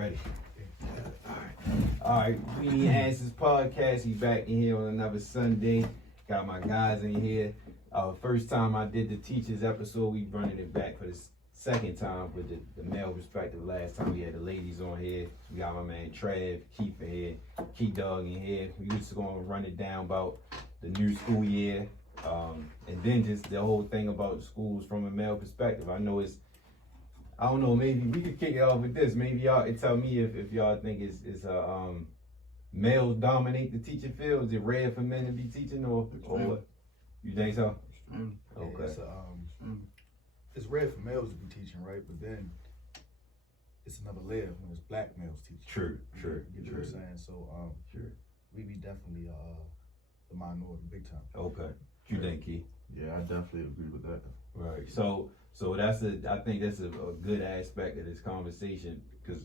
Ready? All right. Queenie Answers Podcast. We back in here on another Sunday. Got my guys in here. First time I did the teachers episode, we running it back for the second time with the male perspective. Last time we had the ladies on here. We got my man Trav, Keith in here, Key Dog in here. We just gonna run it down about the new school year, and then just the whole thing about the schools from a male perspective. I know I don't know, maybe we could kick it off with this. Maybe y'all can tell me if y'all think it's males dominate the teaching field. Is it rare for men to be teaching or what? You think so? Extreme. Okay. It's rare for males to be teaching, right? But then it's another layer when it's black males teaching. True. You get what I'm saying? So Sure. we be definitely the minority big time. Okay. What you think, Key? Yeah, I definitely agree with that. Right. So I think that's a good aspect of this conversation, because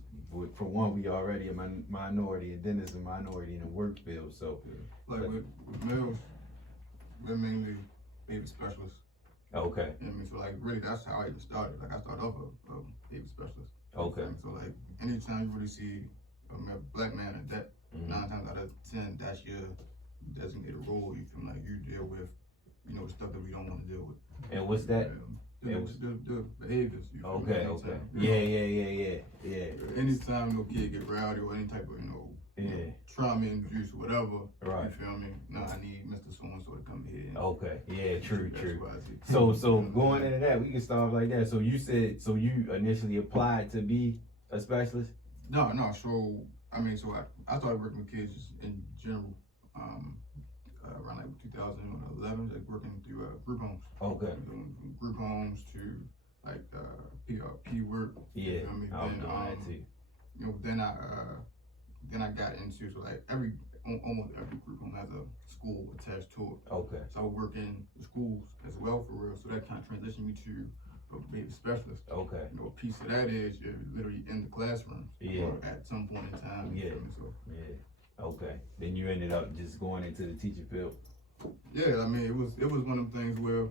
for one, we already a minority, and then there's a minority in the work field. So Like with males, we're mainly baby specialists. okay. You know what I mean? So like really that's how I even started. Like I started off a baby specialist. Okay. So like anytime you really see a black man at that, 9 times out of 10, that's your designated role. You feel like you deal with, you know, the stuff that we don't want to deal with. And what's that? The behaviors. You feel me? Okay. Anytime, Yeah. Anytime no kid get rowdy or any type of, you know, trauma induced or whatever, Right. you feel me? No, I need Mr. So-and-so to come here. And Okay. Yeah, true. that's what I see. So going into that, we can start off like that. So you said, so you initially applied to be a specialist? No. So I mean, so I started working with kids just in general, around like 2011, like working through group homes. Okay. Doing from group homes to like PRP work. Yeah, You feel me? I was Then, doing that too. you know, then I got into, so like almost every group home has a school attached to it. Okay. So I work in the schools as well for real. So that kind of transitioned me to a baby specialist. Okay. You know, a piece of that is you're literally in the classroom. Yeah. Or at some point in time. You Yeah. feel me? So Yeah. Okay. Then you ended up just going into the teaching field. yeah, I mean, it was one of them things where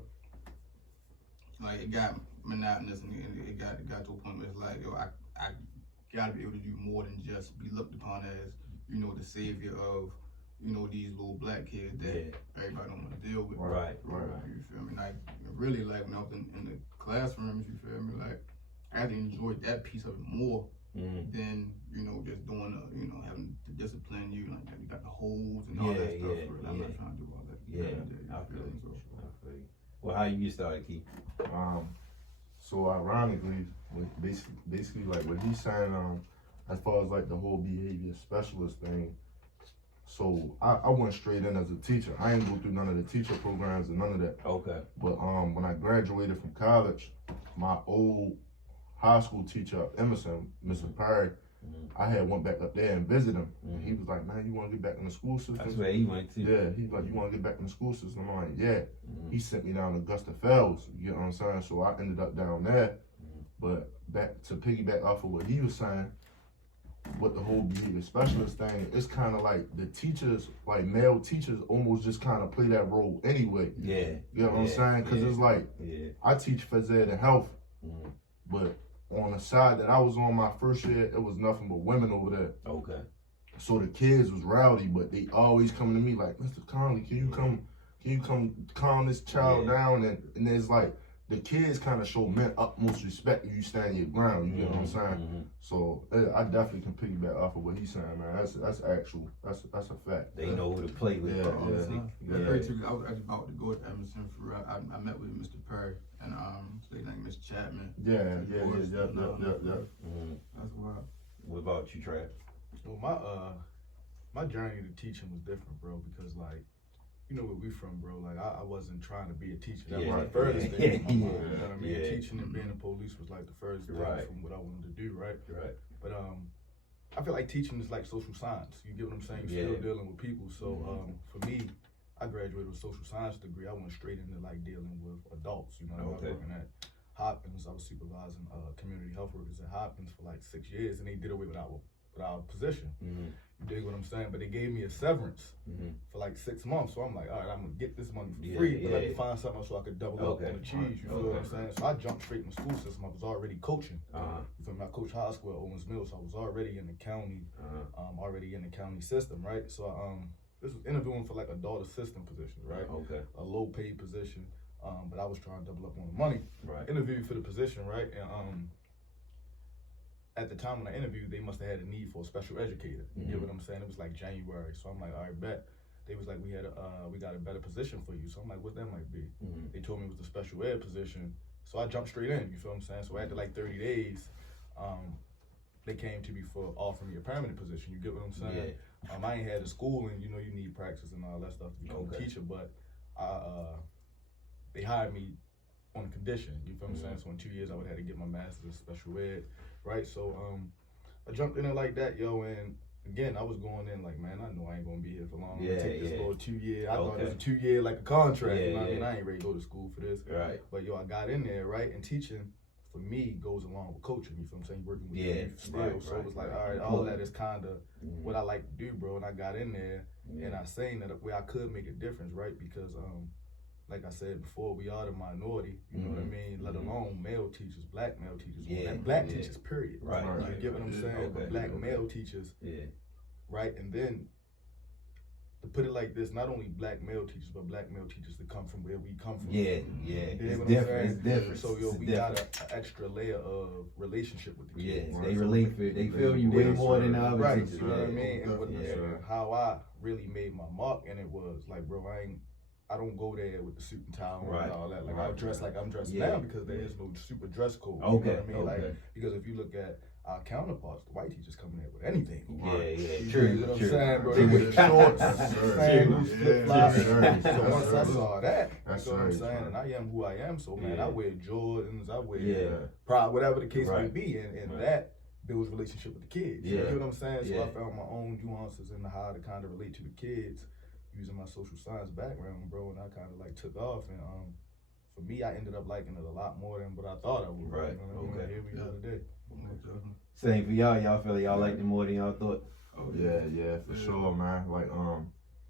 like it got monotonous and it got to a point where it's like, yo, I gotta be able to do more than just be looked upon as, you know, the savior of, you know, these little black kids that everybody don't want to deal with. Right. You feel me? Like really, like when I was in the classrooms, you feel me? Like I actually enjoyed that piece of it more than, you know, just doing you know, having to discipline you, like you got the holds and all that stuff. I'm not trying to do all that. I feel you. Well, how you get started, Keith? So ironically, with basically like what he's saying, as far as like the whole behavior specialist thing, so I went straight in as a teacher. I ain't go through none of the teacher programs and none of that. Okay. But when I graduated from college, my old high school teacher at Emerson, Mr. Perry, I had went back up there and visited him. And he was like, man, you want to get back in the school system? That's where he went to. Yeah, he's like, you want to get back in the school system? I'm like, yeah. He sent me down to Augusta Fells, you know what I'm saying? So I ended up down there. But back to piggyback off of what he was saying, with the whole behavior specialist thing, it's kind of like the teachers, like male teachers, almost just kind of play that role anyway. Yeah. You know what I'm saying? Because it's like, I teach phys ed and health, but on the side that I was on my first year, it was nothing but women over there. Okay. So the kids was rowdy, but they always coming to me like, Mr. Conley, can you come calm this child down? And it's like, the kids kind of show men utmost respect if you stand your ground, you know what I'm saying? So I definitely can piggyback off of what he's saying, man. That's a fact. They know who to play with. Yeah. I was actually about to go to Emerson for I met with Mr. Perry and so they like Miss Chapman. Yeah. That's wild. What about you, Trav? Well, my journey to teaching was different, bro, because like, you know where we from, bro. Like I wasn't trying to be a teacher. That was the furthest thing from my mind. You know what I mean? Teaching and being a police was like the first thing from what I wanted to do, right? But I feel like teaching is like social science. You get what I'm saying? You're still dealing with people. So for me, I graduated with a social science degree. I went straight into like dealing with adults. You know, I was working at Hopkins. I was supervising community health workers at Hopkins for like 6 years, and they did away with our without a position. You dig what I'm saying? But they gave me a severance for like 6 months. So I'm like, all right, I'm gonna get this money for free, but let me find something else so I could double up on the cheese. You feel what I'm saying? So I jumped straight in the school system. I was already coaching. You feel me? I coached high school at Owens Mills, so I was already in the county, already in the county system, right? So this was interviewing for like a daughter assistant position, right? A low paid position. But I was trying to double up on the money. Interviewed for the position, right? And at the time when I interviewed, they must have had a need for a special educator. You get what I'm saying? It was like January, so I'm like, all right, bet. They was like, we got a better position for you. So I'm like, what that might be? They told me it was the special ed position, so I jumped straight in. You feel what I'm saying? So after like 30 days, they came to me for offering me a permanent position. You get what I'm saying? I ain't had the schooling. You know, you need practice and all that stuff to become a teacher, but they hired me on a condition. You feel what I'm saying? So in 2 years, I would have to get my master's in special ed. Right, so I jumped in there like that, yo, and again, I was going in like, man, I know I ain't gonna be here for long. I'm gonna take this little 2 year. I thought it was a 2 year like a contract. You know what I mean? I ain't ready to go to school for this. Right. But yo, I got in there, right, and teaching for me goes along with coaching. You feel what I'm saying? Working with youth still. So it was like, all right, all of that is kind of what I like to do, bro. And I got in there, and I seen that where I could make a difference, right? Because like I said before, we are the minority, you know what I mean? Let alone male teachers, black male teachers, and black teachers, period. Right. You get what I'm saying? But black male teachers, right? And then to put it like this, not only black male teachers, but black male teachers that come from where we come from. It's different. It's different. So yo, we got an extra layer of relationship with the kids. They relate. They feel you way more than the other teachers. You know what I mean? And how I really made my mark, and it was like, bro, I don't go there with the suit and tie on and all that. Like I dress like I'm dressed now because there is no super dress code. You know what I mean? Like because if you look at our counterparts, the white teachers coming in with anything. True. You know what I'm saying, bro? They with shorts, sandals, flip flops. So once I saw that, you know what I'm saying, and I am who I am. So man, I wear Jordans, I wear Prada, whatever the case may be, and that builds relationship with the kids. You know what I'm saying? So I found my own nuances in how to kind of relate to the kids. Using my social science background, bro, and I kind of like took off, and for me, I ended up liking it a lot more than what I thought I would. Right. You know what I mean? Here we go today. Same for y'all. Y'all feel like y'all liked it more than y'all thought. Oh yeah, for sure, man. Like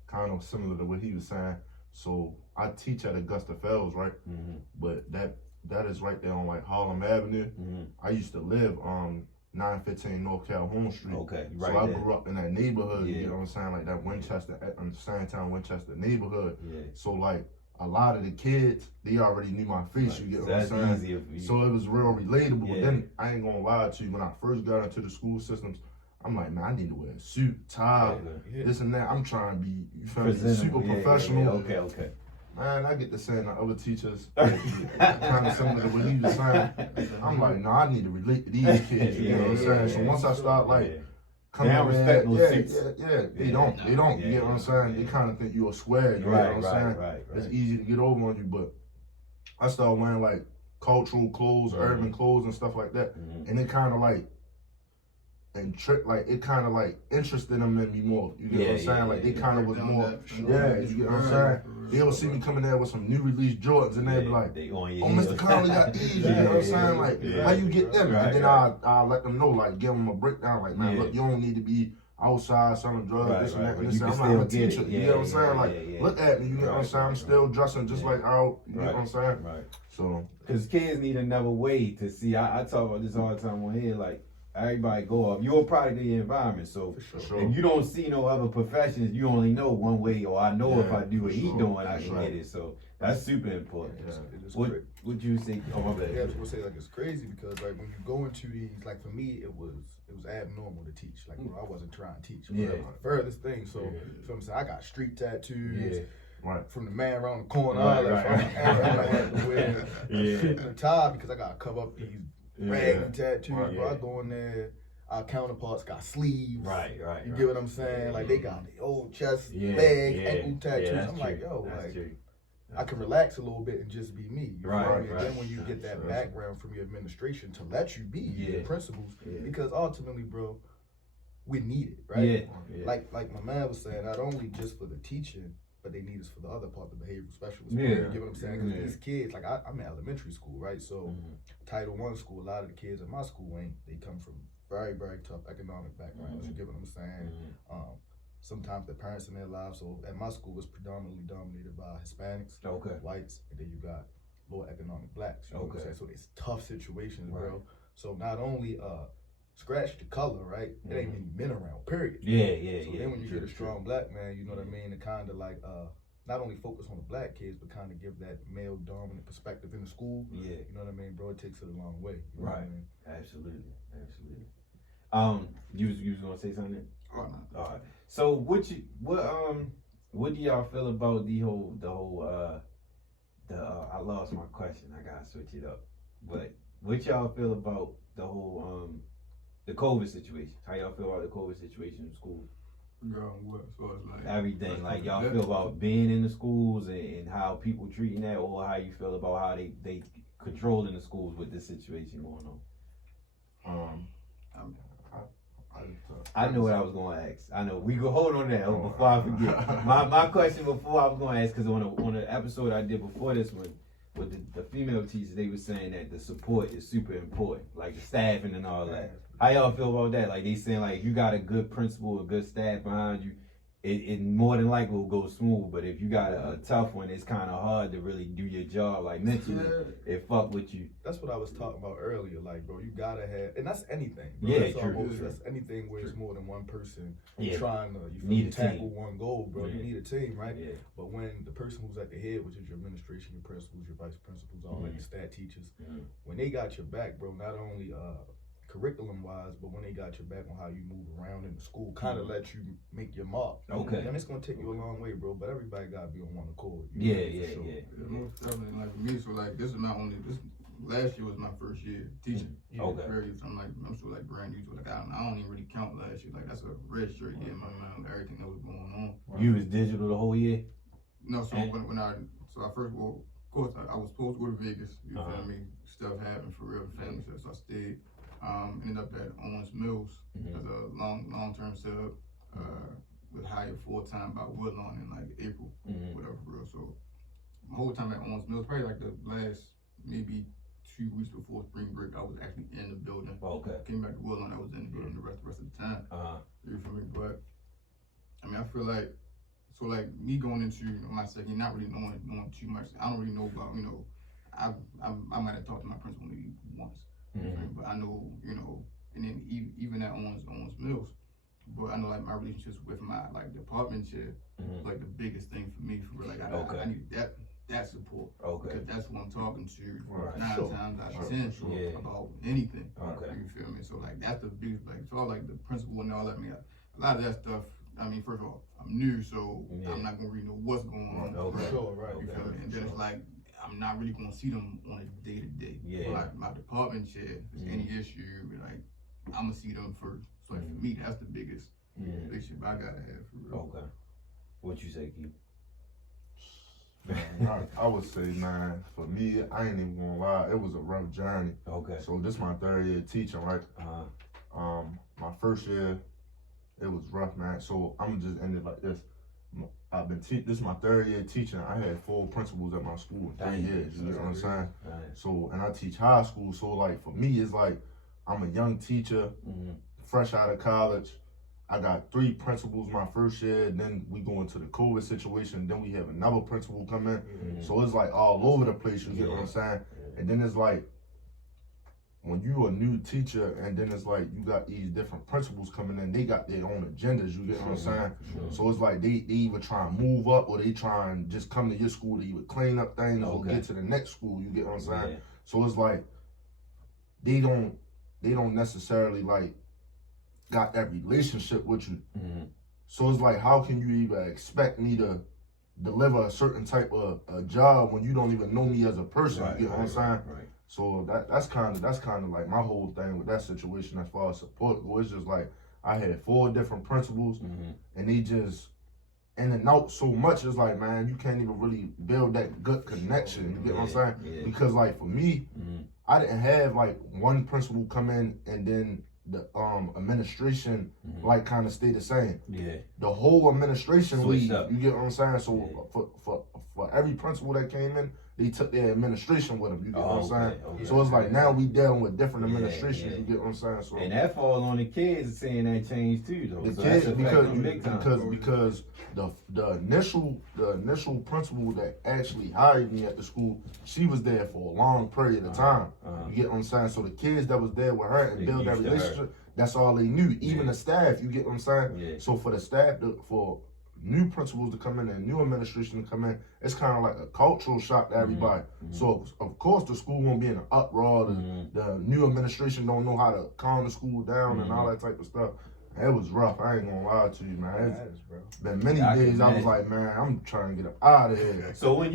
kind of similar to what he was saying. So I teach at Augusta Fells, right? But that is right there on like Harlem Avenue. I used to live 915 North Calhoun Street. Right. So I grew up in that neighborhood, you know what I'm saying? Like that Winchester, Sandtown, Winchester neighborhood. So like a lot of the kids, they already knew my face, you get what I'm saying? Easier for you. So it was real relatable. But then I ain't gonna lie to you, when I first got into the school systems, I'm like, man, I need to wear a suit, tie, this and that. I'm trying to be, you feel me, super professional. Okay. Man, I get to saying that other teachers kind of similar to what he was saying. I'm like, no, I need to relate to these kids. You know what I'm saying? So once I start like coming in, respect those suits. They don't. You know what I'm saying? They kind of think you're a square. You know what I'm saying? Right. It's easy to get over on you, but I started wearing like cultural clothes, urban clothes, and stuff like that, and it kind of like. And it kind of like interested them in me more. You get what I'm saying? Like they kind of was more. You get what I'm saying? They'll see me coming there with some new release Jordans, and they'll be like, "Oh, Mr. Conley got these." You know what I'm saying? Like, how you get them? And then I'll let them know, like, give them a breakdown. Like, man, look, you don't need to be outside selling drugs, this and that. And this. I'm a teacher. You get what I'm saying? Like, look at me. You get what I'm saying? I'm still dressing just like out. You get what I'm saying? Right. So, because kids need another way to see. I talk about this all the time on here. Like, everybody go up. You're a product of the environment, so if you don't see no other professions, you only know one way. Or I know if I do what he doing, I can get it. So that's super important. What you say? Oh my bad. Yeah, I was gonna say like it's crazy because like when you go into these, like for me it was abnormal to teach. Like bro, I wasn't trying to teach. The furthest thing. So you feel what I'm saying? I got street tattoos. From the man around the corner. I had to wear a suit and a tie because I gotta cover up these raggedy tattoos, bro. I go in there, our counterparts got sleeves. You get what I'm saying? Like they got the old chest, leg, ankle tattoos. I'm like, yo, I can relax a little bit and just be me. You know what I mean? And then when you get that background from your administration to let you be your principals, because ultimately, bro, we need it, right? Like my man was saying, not only just for the teaching, but they need us for the other part, the behavioral specialist. You get what I'm saying? Because these kids, like I'm in elementary school, right? So Title I school, a lot of the kids in my school they come from very, very tough economic backgrounds. You get what I'm saying? Sometimes the parents in their lives. So at my school, it's predominantly dominated by Hispanics, whites, and then you got lower economic blacks. You know what I'm saying? So it's tough situations, bro. So not only scratch the color, right? It ain't many men around, period. So then when you get a strong black man, you know what I mean, to kind of like not only focus on the black kids, but kind of give that male dominant perspective in the school. You know what I mean, bro? It takes it a long way. You know what I mean? Absolutely. You was gonna say something? Oh, no. All right. So what do y'all feel about the whole I lost my question. I gotta switch it up. But what y'all feel about the whole the COVID situation? How y'all feel about the COVID situation in school? What? So it's like Everything. Like y'all feel about being in the schools and how people treating that, or how you feel about how they controlling the schools with this situation going on? I know what I was going to ask. I know. We go hold on to that before I forget. My question before I was going to ask, because on the episode I did before this one with the female teachers, they were saying that the support is super important, like the staffing and all that. How y'all feel about that? Like they saying like if you got a good principal, a good staff behind you, it more than likely will go smooth. But if you got a tough one, it's kind of hard to really do your job. Like mentally, it fuck with you. That's what I was talking about earlier. Like, bro, you gotta have, and that's anything. Bro. That's anything where it's more than one person trying to tackle one goal, bro. You need a team, right? But when the person who's at the head, which is your administration, your principals, your vice principals, all like your stat teachers, when they got your back, bro, not only curriculum wise, but when they got your back on how you move around in the school, kind of let you make your mark. And it's gonna take you a long way, bro. But everybody gotta be on one accord. Most definitely, like for me, so like this is not only this. Last year was my first year teaching. I'm sure like brand new to like I don't even really count last year. Like that's a red shirt year in my mind. Everything that was going on. You was digital the whole year? No, so when I first, well, of course I was supposed to go to Vegas. You feel me? Stuff happened for real, family stuff. So I stayed. Ended up at Owens Mills as a long-term setup. Was hired full-time by Woodlawn in like April, whatever, for real. So my whole time at Owens Mills, probably like the last maybe 2 weeks before spring break, I was actually in the building. Came back to Woodlawn, I was in the building the rest of the time. You feel me? But I mean, I feel like me going into my second year, not really knowing too much. I don't really know about I might have talked to my principal maybe once. But I know, and then even at Owens Mills, but I know like my relationships with my like department chair, like the biggest thing for me for real. Like I need that support because that's who I'm talking to 9 times out of 10 about anything. You feel me? So like that's the biggest like so like the principal and all that. I mean, a lot of that stuff. I mean, first of all, I'm new, so I'm not gonna really know what's going on. You feel me? And then it's like. I'm not really gonna see them on a day to day. Like my department chair, if there's any issue, like I'm gonna see them first. So like for me, that's the biggest relationship I gotta have for real. What you say, Keith? I would say, man, for me, I ain't even gonna lie, it was a rough journey. So this is my 3rd year teaching, right? My first year, it was rough, man. So I'm gonna just end it like this. This is my 3rd year teaching. I had 4 principals at my school in 3 years. You know what I'm saying? So, and I teach high school. So, like for me, it's like I'm a young teacher, fresh out of college. I got 3 principals my first year. Then we go into the COVID situation. Then we have another principal come in. So it's like all over the place. You get what I'm saying? And then it's like when you a new teacher, and then it's like you got these different principals coming in, they got their own agendas, you get what I'm saying? So it's like they either try and move up, or they try and just come to your school to either clean up things or get to the next school, you get what I'm saying? So it's like they don't necessarily like got that relationship with you. So it's like, how can you even expect me to deliver a certain type of a job when you don't even know me as a person, you get what I'm saying? So that's kind of like my whole thing with that situation as far as support goes. It's just like I had 4 different principals, and they just in and out so much. It's like, man, you can't even really build that good connection. You get what I'm saying? Because like for me, I didn't have like one principal come in and then the administration like kind of stay the same. The whole administration leave. You get what I'm saying? So for every principal that came in, they took their administration with them. You get what I'm saying? Okay. So it's like now we dealing with different Yeah, administrations. yeah. You get what I'm saying? So And that falls on the kids seeing that change too, though. the So kids that's affecting them big time. because the initial principal that actually hired me at the school, she was there for a long period of time. You get what I'm saying? So the kids that was there with her and They build that used to her. relationship, that's all they knew. Even the staff, you get what I'm saying? Yeah. So for the staff, for new principals to come in and new administration to come in, it's kind of like a cultural shock to everybody. So of course the school won't be in an uproar. The new administration don't know how to calm the school down and all that type of stuff. It was rough. I ain't gonna lie to you, man. It's been many days I was like, man, I'm trying to get up out of here. So when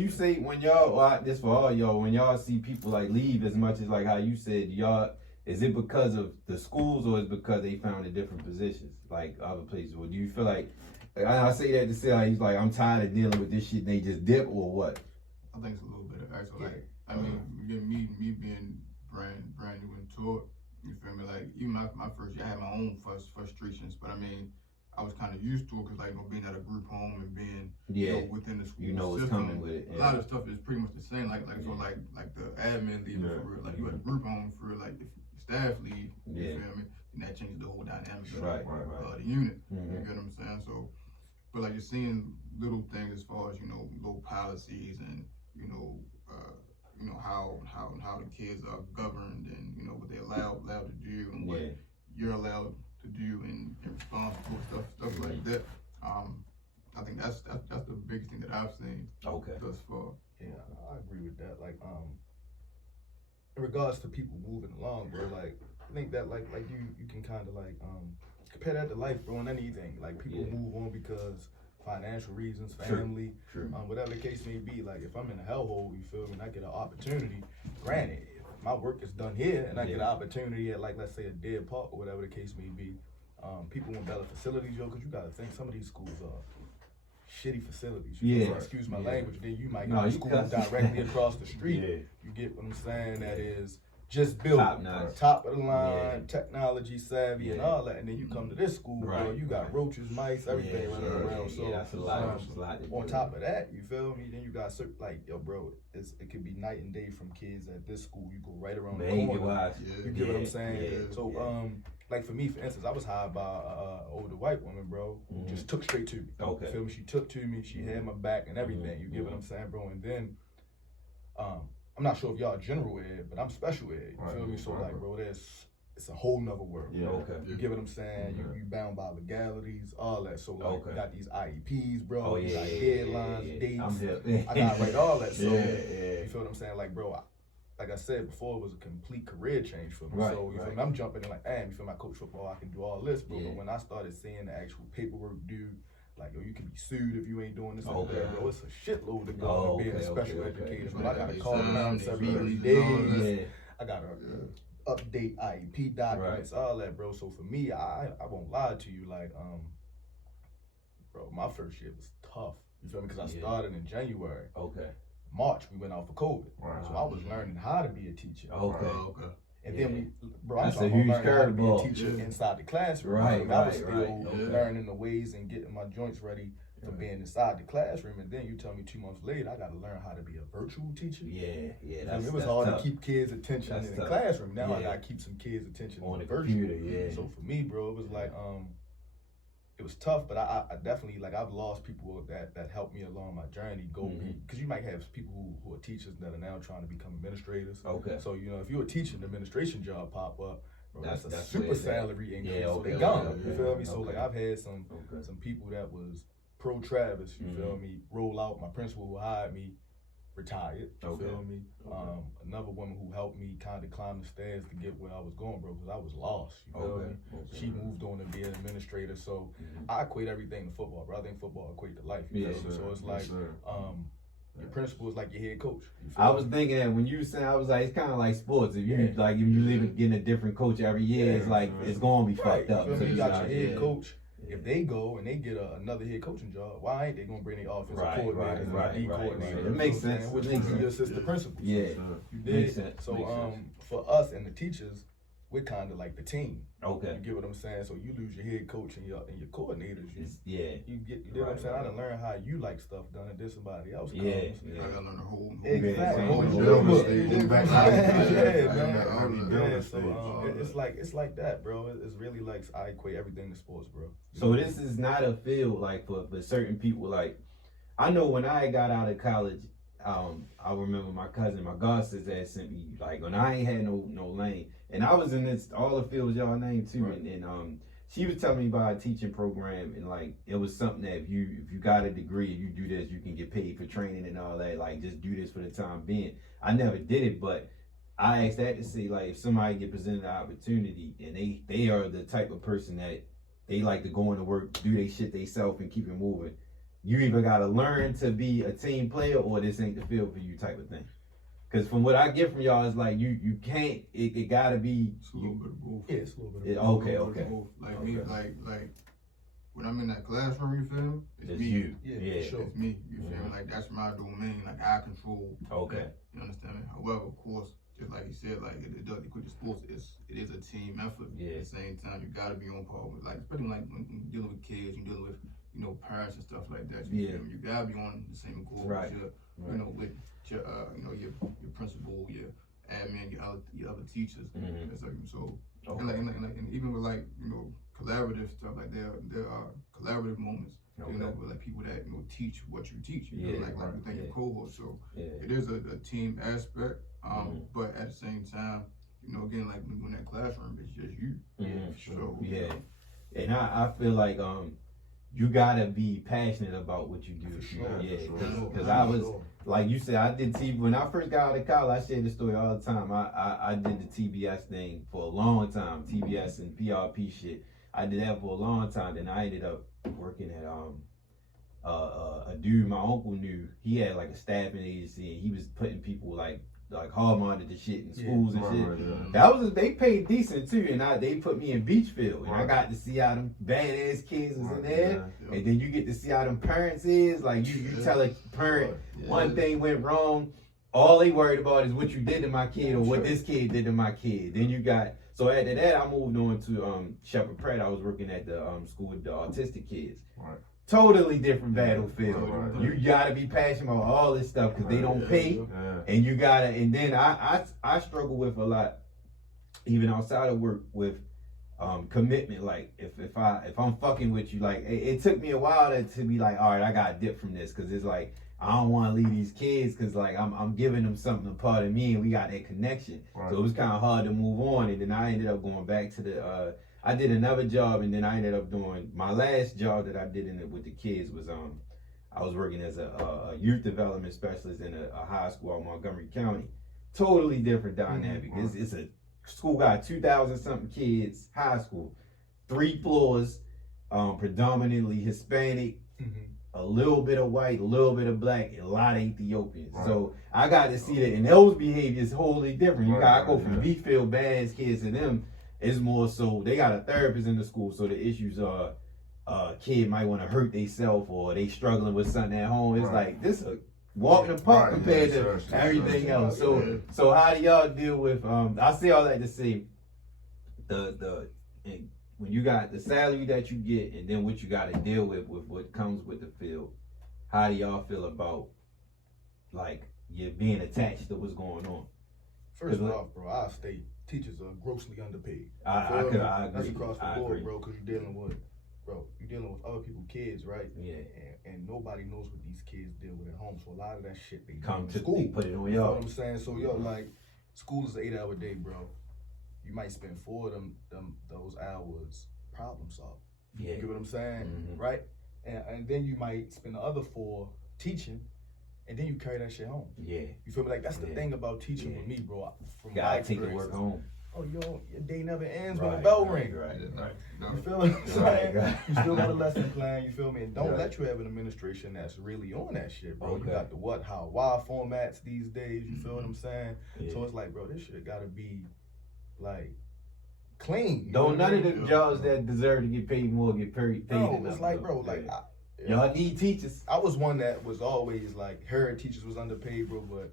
y'all, this for all y'all, when y'all see people like leave as much as like how you said, y'all, is it because of the schools or is it because they found a different positions like other places? Or do you feel like, I say that to say like, he's like, I'm tired of dealing with this shit and they just dip or what? I think it's a little bit of actually, like, I mean, me being brand new into it, you feel me? Like, even my first year, I had my own frustrations, but I mean, I was kind of used to it because, like, being at a group home and being, within the school what's system, coming with it. Yeah. A lot of stuff is pretty much the same. So like the admin leaving for real, like you at a group home for real, like if staff leave, you feel me? And that changes the whole dynamic of the unit. You get what I'm saying? So, but like you're seeing little things as far as low policies and how the kids are governed and what they're allowed to do and what you're allowed to do and responsible stuff like that. I think that's the biggest thing that I've seen thus far. Yeah, I agree with that. Like, in regards to people moving along, bro, like I think that like you can kind of like compare that to life, bro, and anything. Like people move on because financial reasons, family, whatever the case may be. Like if I'm in a hellhole, you feel me, and I get an opportunity, granted, if my work is done here and I get an opportunity at like, let's say a dead park or whatever the case may be, people want better facilities, yo, because you got to think some of these schools are shitty facilities. Excuse my language. Then you might get a school directly across the street. You get what I'm saying? That is just built top of the line, technology savvy and all that. And then you come to this school, bro, you got roaches, mice, everything running around. So that's a lot. On top of that, you feel me? Then you got certain, like, yo, bro, it could be night and day from kids at this school. You go right around the corner. You get what I'm saying? So like for me, for instance, I was hired by an older white woman, bro, who just took straight to me. You feel me? She took to me. She had my back and everything. You get what I'm saying, bro? And then, I'm not sure if y'all general ed, but I'm special ed. You feel me? So like, bro, it's a whole nother world. You get what I'm saying? You bound by legalities, all that. So like, you got these IEPs, bro. You got deadlines, dates. I gotta write all that. So you feel what I'm saying? Like, bro, like I said before, it was a complete career change for me. So you feel me? I'm jumping in like, damn, you feel me? I coach football, I can do all this, bro. But when I started seeing the actual paperwork due, like, yo, you can be sued if you ain't doing this and that, bro. It's a shitload to go to being a special educator. But I gotta call around every 30 days. I gotta update IEP documents, all that, bro. So for me, I won't lie to you, like, bro, my first year was tough. You feel me? Because I started in January. March, we went out for COVID. So I was learning how to be a teacher. And then I'm talking about learning how to be a teacher inside the classroom. I was still learning the ways and getting my joints ready for being inside the classroom. And then you tell me 2 months later, I got to learn how to be a virtual teacher. It was hard to keep kids' attention in the classroom. Now I got to keep some kids' attention on the virtual. So for me, bro, it was like, it was tough, but I definitely, like, I've lost people that helped me along my journey. Because you might have people who are teachers that are now trying to become administrators. So, if you're a teacher, an administration job pop up, bro, that's a super salary increase. So they gone. You feel me? So, like, I've had some people that was pro Travis, you feel me, roll out. My principal who hired me retired, you feel me? Another woman who helped me kind of climb the stairs to get where I was going, bro, because I was lost, you feel me? She moved on to be an administrator, so I equate everything to football, bro. I think football equate to life, you feel me? So it's like, your principal is like your head coach. I was thinking that when you were saying, I was like, it's kind of like sports. If you like, if you live getting a different coach every year, it's like, it's going to be fucked up. So you got your head coach. If they go and they get another head coaching job, why ain't they gonna bring their offensive coordinator and D coordinator? It makes sense. Which is your assistant principal. You did. So for us and the teachers, we're kind of like the team. Okay. You get what I'm saying? So you lose your head coach and your coordinators. You get you know what I'm saying? I done learned how you like stuff done, and then somebody else comes. I gotta learn the whole. Exactly. It's like that, bro. It's really like I equate everything to sports, bro. So this is not a field like for certain people. Like I know when I got out of college, I remember my cousin, my god sister had sent me like when I ain't had no lane, and I was in this all the fields y'all named too, right. and she was telling me about a teaching program, and like it was something that if you got a degree, you do this, you can get paid for training and all that. Like just do this for the time being. I never did it, but I asked that to say like if somebody get presented an opportunity and they are the type of person that they like to go into work, do they shit they self and keep it moving. You either gotta learn to be a team player or this ain't the field for you type of thing. Cause from what I get from y'all, it's like you can't. It gotta be. It's a little bit of both. Yeah, it's a little bit of Okay. Like me, like when I'm in that classroom, you feel me? It's me. you. Yeah, sure. It's me. You feel me? Like that's my domain. Like I control. Okay. That, you understand me? However, of course, just like you said, like it does equate to sports. It is a team effort. Yeah. At the same time, you gotta be on par with, like, especially like when you're dealing with kids, you're dealing with parents and stuff like that. You feel me? You gotta be on the same accord with your, with your your principal, your admin, your other teachers. So and even with like collaborative stuff, like there are collaborative moments. With like people that teach what you teach. Like within your cohort. So it is a team aspect. But at the same time, again, like when you're in that classroom, it's just you. And I feel like you gotta be passionate about what you do. Because I was like you said, I did TV when I first got out of college. I share the story all the time. I did the TBS thing for a long time, TBS and PRP shit. I did that for a long time. Then I ended up working at a dude my uncle knew. He had like a staffing agency, and he was putting people like hard monitored shit in schools and shit. That they paid decent too, and they put me in Beachfield, and I got to see how them badass kids was in there, and then you get to see how them parents is. Like you tell a parent one thing went wrong, all they worried about is what you did to my kid or what this kid did to my kid. Then you got so after that I moved on to Shepherd Pratt. I was working at the school with the autistic kids. Totally different battlefield. You gotta be passionate about all this stuff because they don't pay, and you gotta. And then I struggle with a lot, even outside of work, with commitment. Like if I'm fucking with you, like it took me a while to be like, all right, I gotta dip from this because it's like I don't want to leave these kids because like I'm giving them something a part of me and we got that connection. So it was kind of hard to move on, and then I ended up going back to the. I did another job, and then I ended up doing my last job that I did with the kids was I was working as a youth development specialist in a high school in Montgomery County. Totally different dynamic. It's a school got 2,000 something kids, high school, 3 floors, predominantly Hispanic, a little bit of white, a little bit of black, and a lot of Ethiopians. So I got to see that, and those behaviors wholly different. I go from Beachfield badass kids to them. It's more so they got a therapist in the school, so the issues are kid might want to hurt themselves or they struggling with something at home. It's like this a walk in the park compared to everything else. So how do y'all deal with I say all that to say and when you got the salary that you get and then what you got to deal with what comes with the field, how do y'all feel about like you being attached to what's going on? First off, bro, I'll state teachers are grossly underpaid. I agree. That's across the board, bro, because you're dealing with other people's kids, right? Yeah. And nobody knows what these kids deal with at home. So a lot of that shit they come to school. They put it on y'all. You know what I'm saying? So like school is an 8-hour day, bro. You might spend 4 of those hours problem solving. Yeah. You get what I'm saying? Right? And then you might spend the other 4 teaching. And then you carry that shit home. Yeah. You feel me? Like, that's the thing about teaching with me, bro. From my experience. Take the work home. Oh, your day never ends when the bell rings. Right. You feel me? You still got a lesson plan, you feel me? And don't let you have an administration that's really on that shit, bro. You got the what, how, why formats these days, you feel what I'm saying? So it's like, bro, this shit gotta be, like, clean. Don't none of the jobs that deserve to get paid more get paid enough. It's like, bro, like... Y'all need teachers. I was one that was always like, heard teachers was underpaid, bro, but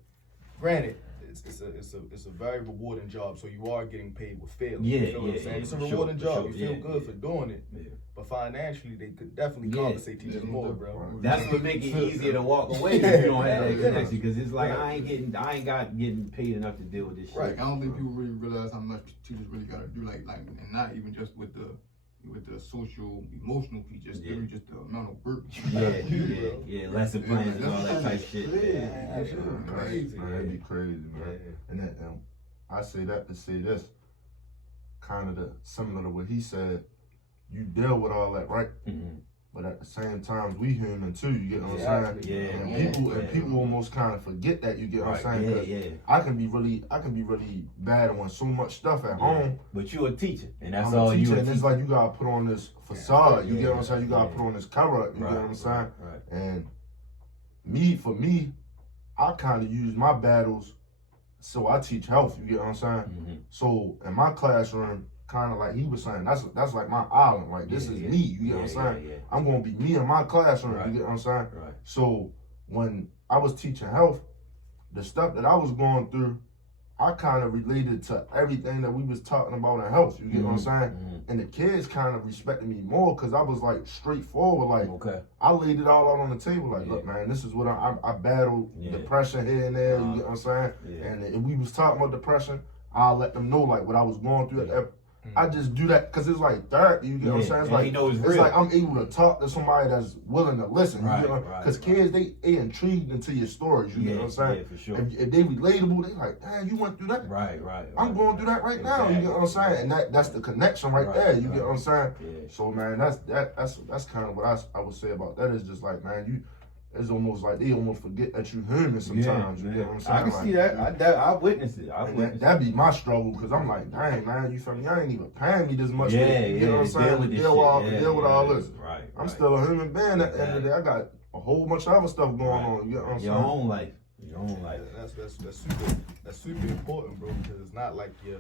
granted, it's a very rewarding job. So you are getting paid with feeling. Yeah, you feel what I'm yeah, saying? yeah, It's a for sure, rewarding for job. sure. You feel Yeah, good yeah. for doing it. Yeah. But financially, they could definitely Yeah. compensate teachers more, bro. That's what make it easier to walk away if you don't have that connection. Because it's like I ain't getting paid enough to deal with this shit. Right. I don't think people really realize how much teachers really gotta do, like, and not even just with the social, emotional piece, just literally just the amount of work. Yeah, lesson plans and all that type shit. Yeah, that shit is crazy. Man, that'd be crazy, man. Yeah. And I say that to say this, kind of similar to what he said. You deal with all that, right? Mhm. But at the same time, we human too. You get what I'm saying? Yeah. And people almost kind of forget that. You get what I'm saying? 'Cause Yeah. I can be really bad on so much stuff at home. But you're a teacher, and that's I'm all a you. teacher, and it's like you gotta put on this facade. You get what I'm saying? You gotta Yeah. put on this cover up. You Right, get what I'm saying? right. And for me, I kind of use my battles. So I teach health. You get what I'm saying? Mhm. So in my classroom, kind of like he was saying, that's like my island. Like this is me. You get what I'm saying? Yeah. I'm gonna be me in my classroom. Right. You get what I'm saying? Right. So when I was teaching health, the stuff that I was going through, I kind of related to everything that we was talking about in health. You get what I'm saying? Mhm. And the kids kind of respected me more because I was like straightforward. Like Okay. I laid it all out on the table. Like, Yeah. look, man, this is what I battled Yeah. depression here and there. You get what I'm saying? Yeah. And if we was talking about depression, I'll let them know like what I was going through. Yeah. I just do that because it's like therapy. You get what I'm saying? It's and like he knows it's real. like I'm able to talk to somebody that's willing to listen. Right, You know? right, Because kids they intrigued into your stories. You get what I'm saying? Yeah, for sure. If they relatable, they like, damn, you went through that. Right. I'm going through that right now. You get what I'm saying? And that's the connection right there. You get what I'm saying? Yeah. So man, that's kind of what I would say about that. Is just like, man, it's almost like they almost forget that you human sometimes. You get what I'm saying? I can see that. I witnessed it. That'd be my struggle because I'm like, dang man, you feel me? I ain't even paying me this much. You know what I'm saying? To deal with all this. Right. I'm still a human being at the end of the day. I got a whole bunch of other stuff going on. You know what I'm saying? Your own life. That's super important, bro. Because it's not like your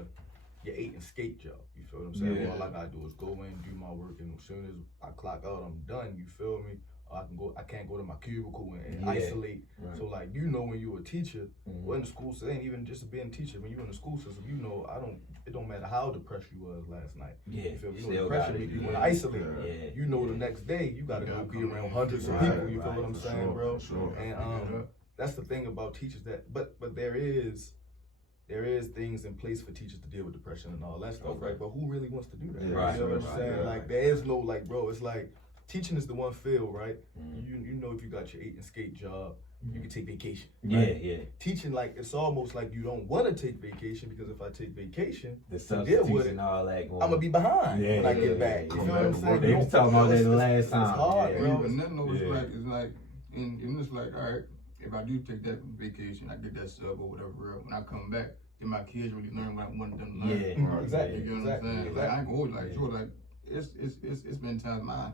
8 and skate job. You feel what I'm saying? Yeah. All I gotta do is go in, do my work, and as soon as I clock out, I'm done. You feel me? I can't go to my cubicle and isolate. Right. So like, you know, when you're a teacher, Mhm. or in the school system, even just being a teacher, when you're in the school system, you know, it don't matter how depressed you was last night. Yeah. You feel me? You Still know, depression gotta make you be- want to isolate. Yeah. You know, the next day you gotta go be around hundreds of Right, people. You feel what I'm for saying, sure, bro? for sure. And that's the thing about teachers but there is things in place for teachers to deal with depression and all that stuff, Okay. right? But who really wants to do that? Yeah, Right, You know what I'm right, saying? right. Like there is no like, bro. It's like teaching is the one field, right? Mhm. You know, if you got your 8 and skate job, you can take vacation. Yeah, right? yeah. Teaching, like, it's almost like you don't want to take vacation because if I take vacation, The deal with substitutes it, and all that going. I'm gonna be behind Yeah, when I yeah, get back. You yeah. know what I'm saying? They was talking about that the last time. It's hard, Yeah. bro. And then though, Yeah. it's like, and it's like, all right, if I do take that vacation, I get that sub or whatever, when I come back, then my kids really learn what I wanted them to learn. Yeah, Right. Exactly. You get what Exactly. I'm saying? Exactly. Like, I ain't gonna hold you, like, Yeah. sure, like, it's been times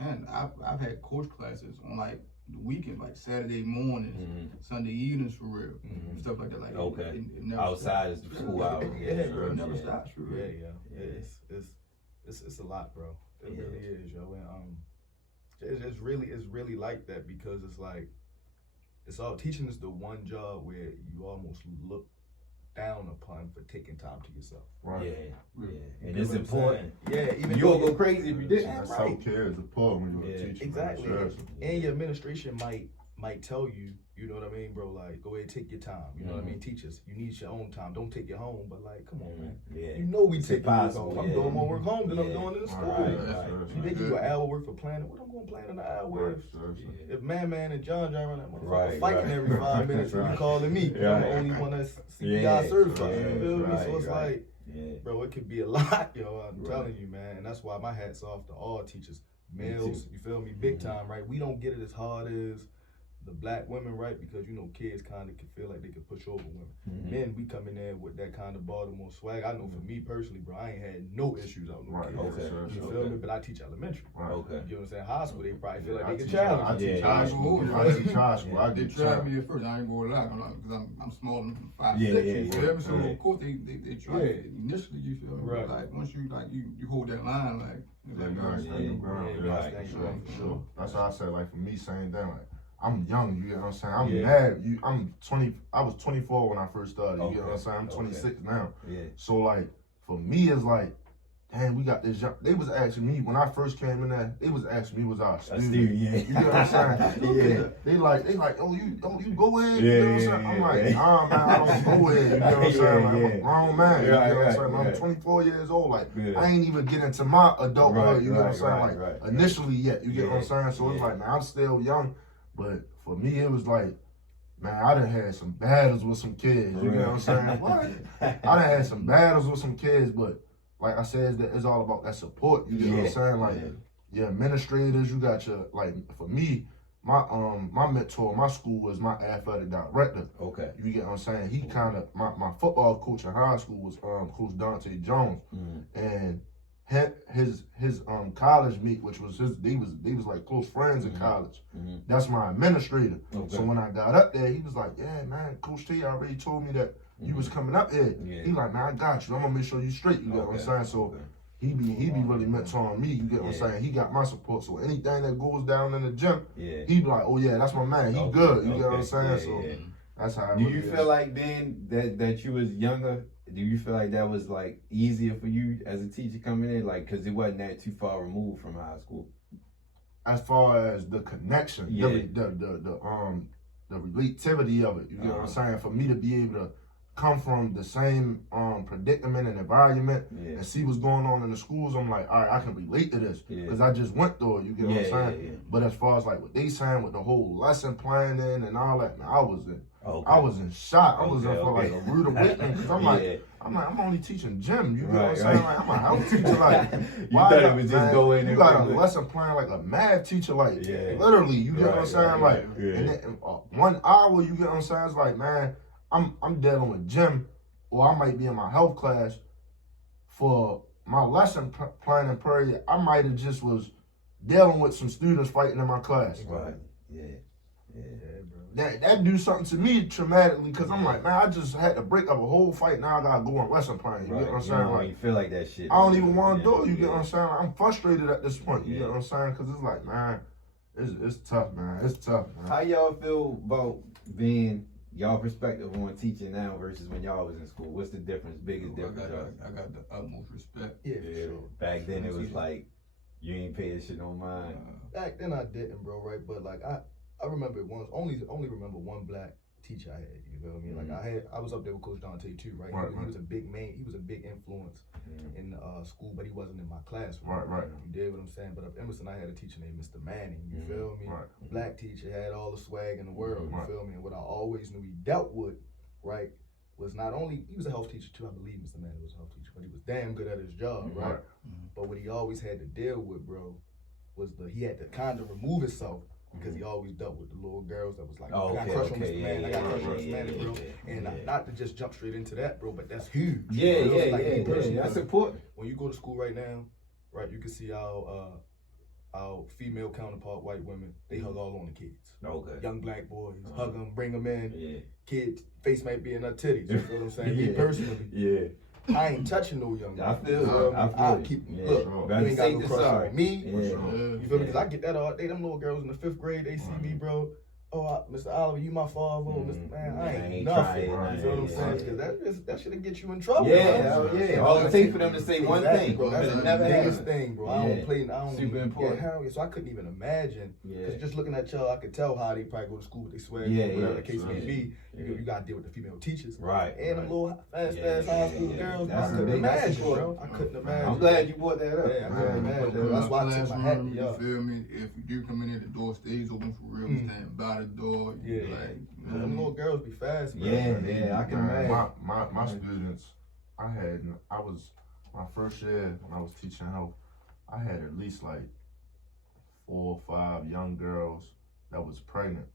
I've had coach classes on like the weekend, like Saturday mornings, Mhm. Sunday evenings for real, Mhm. stuff like that. Like Okay. it never Outside stops. is school hours. Yeah, bro, it never yeah. stops. For Yeah, real. yeah. It's a lot, bro. It Yeah. really is, yo. And it's really like that because it's like teaching is the one job where you almost look down upon for taking time to yourself. Right. Yeah, You and know it's what I'm important. saying? Yeah, even You'll though go crazy if you didn't. That's right. how kids are pulled when you're Yeah, a teacher. Exactly. Seriously. And your administration might tell you, you know what I mean, bro, like go ahead, take your time. You know what I mean? Teachers, you need your own time. Don't take it home, but like, come on, man. Yeah. You know we It's take work impossible, home. I'm yeah. doing more work home than I'm Yeah. doing in the school. Right, They give you an hour worth for planning. What I'm gonna plan in an hour Right, with? seriously. If Man and John run that motherfucker Right, fighting right. every 5 minutes and you Right. calling me. I'm the Right. only one that's CPI Yeah, certified. yeah, You feel me? right, So it's right. like, Yeah. bro, it could be a lot, yo. I'm Right. telling you, man. And that's why my hat's off to all teachers. Me Males, too. you feel me? Big Mhm. time, right? We don't get it as hard as the black women, right? Because, you know, kids kind of can feel like they can push over women. Mhm. Men, we come in there with that kind of Baltimore swag. I know for me personally, bro, I ain't had no issues out no Right. kids. Okay. You Okay. feel me? But I teach elementary. Right. Okay. You know what I'm saying? High school, they probably feel like I they can teach challenge. I you. teach Yeah. high school. I teach high school. I They get tried challenged. me at first. I ain't gonna lie, because I'm small, I'm 5'6". Yeah, you yeah, feel yeah. me? So Yeah. of course they try Yeah. it initially. You feel me? Right. But like once you hold that line, like it's Yeah, like, you all right, stand your ground. yeah, Yeah, right, for right, sure, right. for sure. That's why I said, like, for me, same thing. Like, I'm young, you get what I'm saying? I'm Yeah. mad. I was 24 when I first started, you get what I'm Okay. saying? I'm 26 now. Yeah. So like, for me, it's like, damn, we got this young. They was asking me, when I first came in there, they was asking me, was I a student? Yeah. You get what I'm saying? Yeah. They like, oh, you go ahead. Yeah, You know what I'm saying? yeah, I'm like, yeah. nah, man, I don't go ahead. You know what I'm saying? Like, I'm a grown man. You know what I'm saying? Right. I'm 24 years old. Like, Yeah. I ain't even get into my adulthood. Right, You know what I'm saying? right, Like, right. initially yet. You get what I'm saying? So it's Yeah. like, man, I'm still young. But for me, it was like, man, I done had some battles with some kids. You know what I'm saying? What? I done had some battles with some kids, but like I said, it's all about that support. You get what I'm saying? Like, your administrators, you got your, like, for me, my mentor, my school was my athletic director. Okay. You get what I'm saying? He kind of, my football coach in high school was Coach Dante Jones, and his college meet, which was they was like close friends in college. That's my administrator. Okay. So when I got up there, he was like, yeah, man, Coach T already told me that you was coming up here. Yeah. He like, man, I got you. I'm gonna make sure you straight. You get what I'm saying? So he be really mentoring me. You get what I'm saying? He got my support. So anything that goes down in the gym, he be like, oh yeah, that's my man. He good. You get what I'm saying? So that's how. Do you feel like being that you was younger? Do you feel like that was like easier for you as a teacher coming in, like because it wasn't that too far removed from high school? As far as the connection, the relativity of it, you get what I'm saying? For me to be able to come from the same predicament and environment and see what's going on in the schools, I'm like, all right, I can relate to this because I just went through it. You get what I'm saying? Yeah. But as far as like what they saying with the whole lesson planning and all that, man, I was in shock. I was in for like a rude awakening because I'm only teaching gym. You get what I'm saying? Like, I'm a health teacher. Like, you thought it was just go in you and got a lesson plan like a math teacher. Like, literally, you get what I'm saying? Like, and then 1 hour, you get what I'm saying? It's like, man, I'm dealing with gym, or I might be in my health class. For my lesson planning period, I might have just was dealing with some students fighting in my class. Right. That do something to me traumatically because I'm like, man, I just had to break up a whole fight. Now I gotta go on lesson plan. You get what I'm saying? Like, you feel like that shit. I don't even want to do it. You get what I'm saying? Like, I'm frustrated at this point. You get what I'm saying? Because it's like, man, it's tough, man. It's tough, man. How y'all feel about being y'all perspective on teaching now versus when y'all was in school? What's the difference? Biggest difference? I got the utmost respect. Yeah, for sure. Back then it was like you ain't pay this shit no mind. Back then I didn't, bro, right? But like I remember once, only remember one black teacher I had, you feel me? Like I was up there with Coach Dante too, right? He was a big man, he was a big influence in school, but he wasn't in my classroom. Right. You did what I'm saying? But up Emerson I had a teacher named Mr. Manning, you feel me? Right. Black teacher, had all the swag in the world, you feel me? And what I always knew he dealt with, right, was not only, he was a health teacher too, I believe Mr. Manning was a health teacher, but he was damn good at his job, right? But what he always had to deal with, bro, was he had to kind of remove himself because he always dealt with the little girls that was like, I got crush on Mr. Manning, I got crush on Mr. Manning, bro. And not to just jump straight into that, bro, but that's huge. That's important. When you go to school right now, right, you can see our female counterpart, white women, they hug all on the kids. Okay. Young black boys, hug them, bring them in. Kids, face might be in her titties. You feel what I'm saying? Me personally, I ain't touching no young. I feel I'll keep look. You ain't got no crush on me. Yeah. You feel me? Because I get that all day. Them little girls in the 5th grade, they see me, bro. Oh, Mr. Oliver, you my father. Mr. Man, I ain't nothing. You feel what I'm saying? Because that should get you in trouble. All it takes for them to say one thing, bro. That's the biggest thing, bro. I don't play. I don't super important. So I couldn't even imagine. Because just looking at y'all, I could tell how they probably go to school with their swag, whatever the case may be. You got to deal with the female teachers, and the little fast high school girls. I couldn't imagine, bro. I couldn't imagine. I'm glad you brought that up. Yeah, I couldn't imagine. That's why I took my hat to y'all. You feel me? If you do come in here, the door stays open for real. Stand by the door. Them little girls be fast, man. I can imagine. My students, my first year when I was teaching health, I had at least like 4 or 5 young girls that was pregnant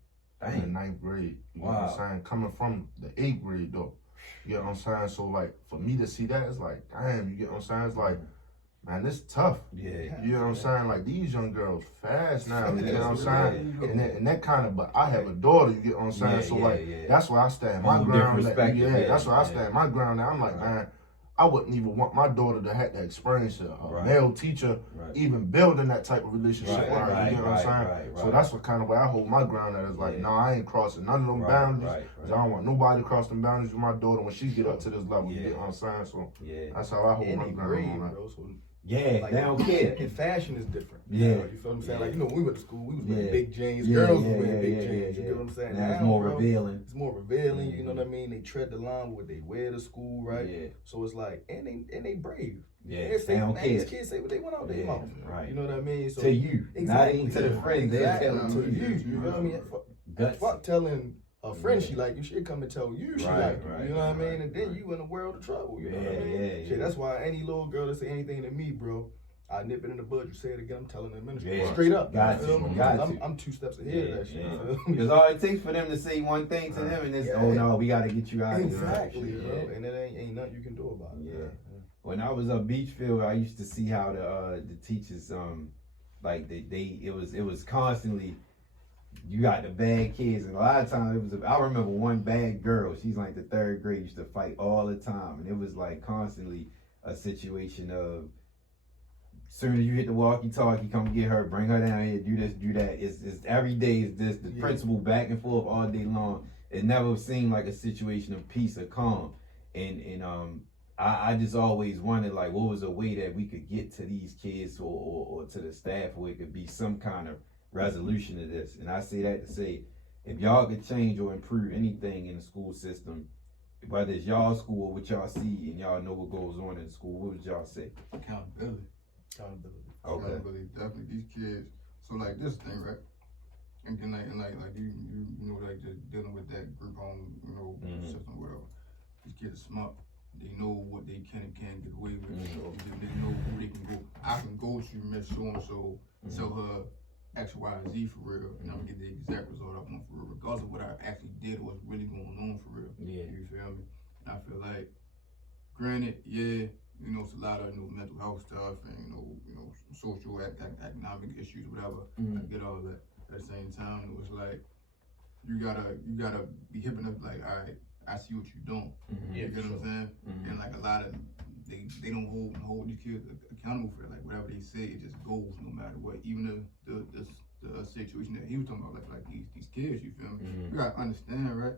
in the 9th grade. You know what I'm saying? Coming from the 8th grade though. You know what I'm saying? So like for me to see that, it's like, damn, you get what I'm saying? It's like, man, this tough. You know what I'm saying? Like these young girls fast now. You know what I'm saying? And that kind of, but I have a daughter. You get what I'm saying? So like that's why I stand my ground. That's why I stand my ground. Now I'm like, man, I wouldn't even want my daughter to have to experience a male teacher even building that type of relationship Right, with her. right, You know what I'm saying? right, So right. that's what kind of way I hold my ground at. Is like, Yeah. nah, I ain't crossing none of them Right, boundaries. right, 'Cause I don't want nobody to cross them boundaries with my daughter when she get up to this level. Yeah. You know what I'm saying? So Yeah. that's how I hold And my they ground brave, on that. bro. So Yeah, like, they don't care. And fashion is different. Yeah. You feel what I'm saying? Yeah. Like, you know, when we went to school, we was wearing Yeah. big jeans. Yeah, Girls yeah, was wearing yeah, big yeah, jeans. yeah. You get what I'm saying? Now it's more bro, revealing. It's more revealing. You know Mhm. what I mean? They tread the line with what they wear to school, right? Yeah. So it's like, and they brave. Yeah, They say, they don't man, care. these kids say what they want out their Yeah, mouth. right. You know what I mean? So To you, exactly. not even to the friends. They're Exactly. telling to to you. you. You feel me? Guts. Fuck telling a friend Yeah. she like you. She'll come and tell you she Right, like you. right, You know what I mean? right, And then right. you in a world of trouble. You know what I Yeah, mean? yeah, Shit, yeah. that's why any little girl that say anything to me, bro, I nip it in the bud. You say it again, I'm telling the administrator. Yeah. Straight up. Got you feel to, me? got I'm, to. I'm 2 steps ahead of that shit. Yeah. You feel me? Because all it takes for them to say one thing to them, and it's, Yeah. oh no, we got to get you out of here. Exactly, Yeah. bro. And it ain't nothing you can do about it. Yeah. When I was up Beachfield, I used to see how the teachers like it was constantly, you got the bad kids, and a lot of times I remember one bad girl. She's like the 3rd grade, used to fight all the time, and it was like constantly a situation of, soon as you hit the walkie-talkie, come get her, bring her down here, do this, do that. It's every day is this the Yeah. principal back and forth all day long. It never seemed like a situation of peace or calm, and I just always wondered, like, what was a way that we could get to these kids or to the staff where it could be some kind of resolution to this. And I say that to say, if y'all could change or improve anything in the school system, whether it's y'all school or what y'all see and y'all know what goes on in school, what would y'all say? Accountability. Accountability. Okay. Accountability. Definitely these kids. So like this thing, right? And then like you know, like just dealing with that group home, you know, Mhm. system, whatever. These kids are smart. They know what they can and can't get away with. Mhm. They know who they can go. I can go to Miss So and So, tell her X, Y, and Z for real, and I'm gonna get the exact result I want for real, regardless of what I actually did or what's really going on for real. Yeah. You feel me? And I feel like, granted, yeah, you know, it's a lot of mental health stuff and you know, social, economic issues, whatever. I get all of that. At the same time, it was like you gotta be hip enough. Like, all right, I see what you're doing. Yeah, You get for what I'm saying? Mhm. And like a lot of they don't hold these kids accountable for it. Like whatever they say, it just goes no matter what. Even the situation that he was talking about, like these kids, you feel me? Mhm. You gotta understand, right?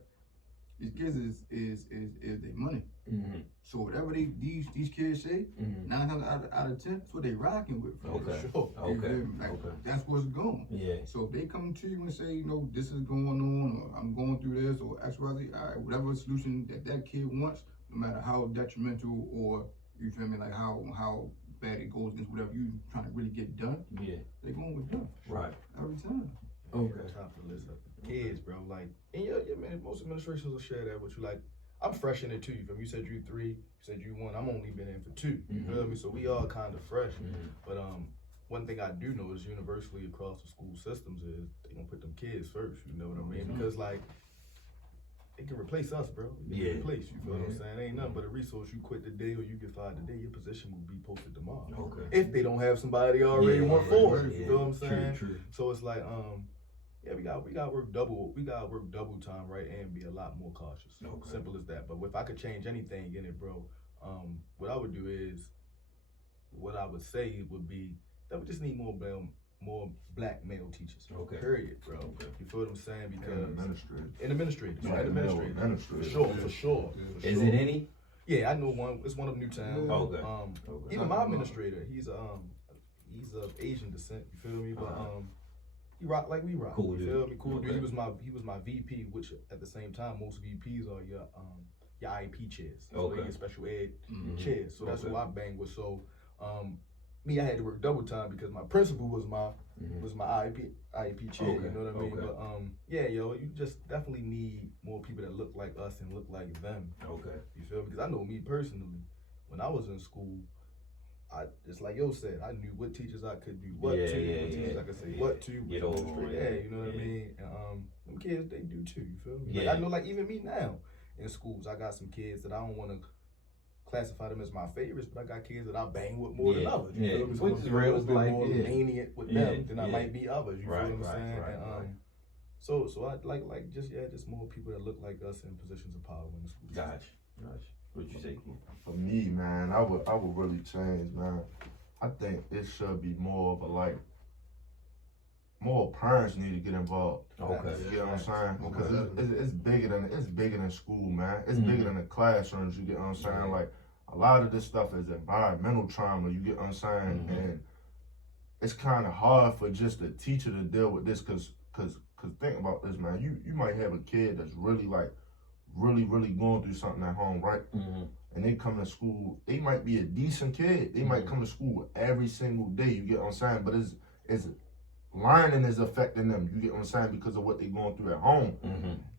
These kids is their money. Mhm. So whatever these kids say, Mhm. 9 times out of 10, that's what they rocking with. For Okay. sure. You Okay. feel me? Like, Okay. that's what's going. Yeah. So if they come to you and say, you know, this is going on, or I'm going through this, or X, Y, Z, all right, whatever solution that kid wants, no matter how detrimental or, you feel me, like how bad it goes against whatever you trying to really get done, Yeah. they going with done Right. every time. Okay. Top of the list of kids, bro. Like, and yeah, man, most administrations will share that with you. Like, I'm fresh in it too. You feel me? You said you 3, you said you 1. I'm only been in for 2. You Mhm. feel me? So we all kind of fresh. Mhm. But one thing I do know is universally across the school systems is they gonna put them kids first. You know what I mean? Because like, they can replace us, bro. They can Yeah. replace you. Feel what I'm Yeah. saying? Ain't nothing but a resource. You quit today or you get fired today, your position will be posted tomorrow. Okay. If they don't have somebody already Yeah, want right, for right, it. You yeah. feel what I'm saying? True. So it's like, yeah, we got work double time, right, and be a lot more cautious. Okay. Simple as that. But if I could change anything in it, bro, what I would do is, what I would say would be that we just need more black male teachers. Okay. Period, bro. Okay. You feel what I'm saying? And Because administrative. and administrators, Black right? male Administrators. For administrators. sure, for sure. For Is sure. it any? Yeah, I know one. It's one of Newtown. Okay. Even Not my mine. administrator, he's of Asian descent. You feel me? But Uh-huh. he rock like we rock. Cool you dude. feel me? Cool dude. Okay. He was my VP, which at the same time most VPs are your IEP chairs. So Okay. your special ed Mhm. chairs. So that's Okay. who I bang with. So me, I had to work double time because my principal was my Mhm. IEP chair. Okay, You know what I mean? okay. But yeah, yo, you just definitely need more people that look like us and look like them. Okay. You feel me? Because I know me personally, when I was in school, it's like yo said, I knew what teachers I could do what Yeah, to, yeah, what teachers yeah, I could say yeah. what to. Get what over on yeah, it. you know what I Yeah. mean? And them kids, they do too. You feel me? Yeah. Like, I know, like even me now in schools, I got some kids that I don't want to classify them as my favorites, but I got kids that I bang with more than Yeah, others. You yeah. feel me? So Which I'm is a real little bit life, more yeah. lenient with Yeah, them than I yeah. might be others. You Right, feel what I'm right, saying? right, And, right. So I like just more people that look like us in positions of power in the school. Gotcha. What you say, Keith? For me, man, I would really change, man. I think it should be more of a like, more parents need to get involved. Okay. You know what I'm saying? Okay. Because it's bigger than school, man. It's bigger than the classrooms. You get what I'm saying? Yeah. Like a lot of this stuff is environmental trauma. You get what I'm saying? And it's kind of hard for just a teacher to deal with this, cause think about this, man. You might have a kid that's really going through something at home, right? And they come to school. They might be a decent kid. They might come to school every single day. You get what I'm saying? But it's learning is affecting them. You get what I'm saying? Because of what they're going through at home.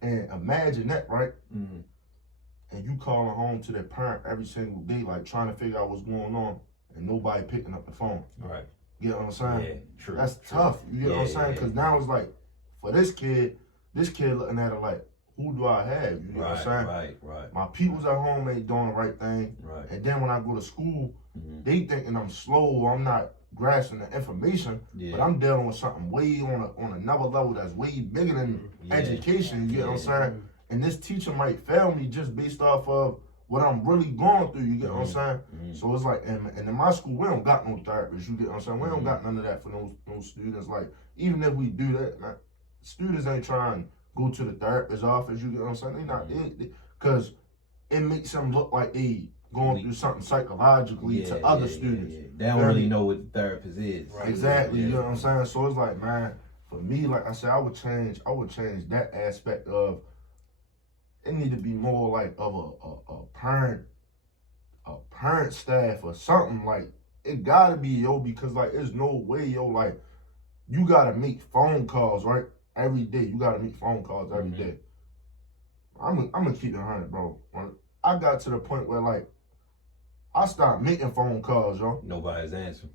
And imagine that, right? And you calling home to their parent every single day, like trying to figure out what's going on, and nobody picking up the phone. Right. You know what I'm saying? Yeah, true. That's tough. You get what I'm saying? Because now it's like, for this kid looking at it like, who do I have? You get what I'm saying? Right. My peoples at home ain't doing the right thing. Right. And then when I go to school, they thinking I'm slow, I'm not grasping the information, but I'm dealing with something way on another level that's way bigger than education. You get what I'm saying? And this teacher might fail me just based off of what I'm really going through. You get what I'm saying? So it's like, and in my school, we don't got no therapists. You get what I'm saying? We don't got none of that for those students. Like, even if we do that, man, students ain't trying to go to the therapist's office. You get what I'm saying? They not, because it makes them look like they going through something psychologically to other students. They don't really know what the therapist is. Right. Exactly. You know what I'm saying? So it's like, man, for me, like I said, I would change that aspect of, it need to be more like of a parent staff or something. Like, it gotta be, yo, because like there's no way, yo, like you gotta make phone calls, right? Every day. You gotta make phone calls every day. I'm gonna keep it 100, bro. When I got to the point where like I stopped making phone calls, yo. Nobody's answering.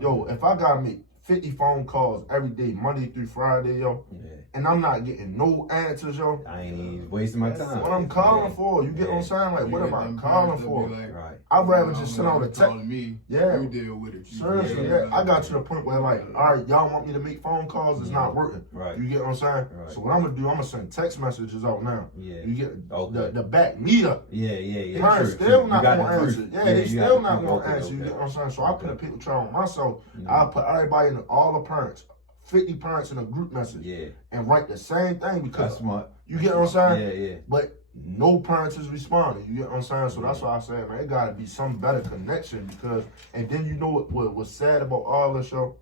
Yo, if I gotta make 50 phone calls every day, Monday through Friday, yo, and I'm not getting no answers, yo, I ain't even wasting my time. What I'm calling for, you get what I'm saying? Like, what am I calling for? Like, right. I'd rather just send out a text. Me, Yeah. you deal with it. Seriously, I got to the point where like, all right, y'all want me to make phone calls? It's not working. Right. You get what I'm saying? Right. So what I'm gonna do, I'm gonna send text messages out now. Yeah. You get Okay. the back me up. Yeah. Parents True, still true. not You got gonna the answer. proof. Yeah, they you still got not the gonna proof. answer. You Okay. get what I'm saying? So I put a picture trail on myself. I put everybody in all the parents, 50 parents in a group message. Yeah. And write the same thing because That's smart. you get what I'm saying? Yeah. But no parents is responding. You get what I'm saying? So that's why I say, man, it gotta be some better connection because, and then you know what's sad about all this, yo?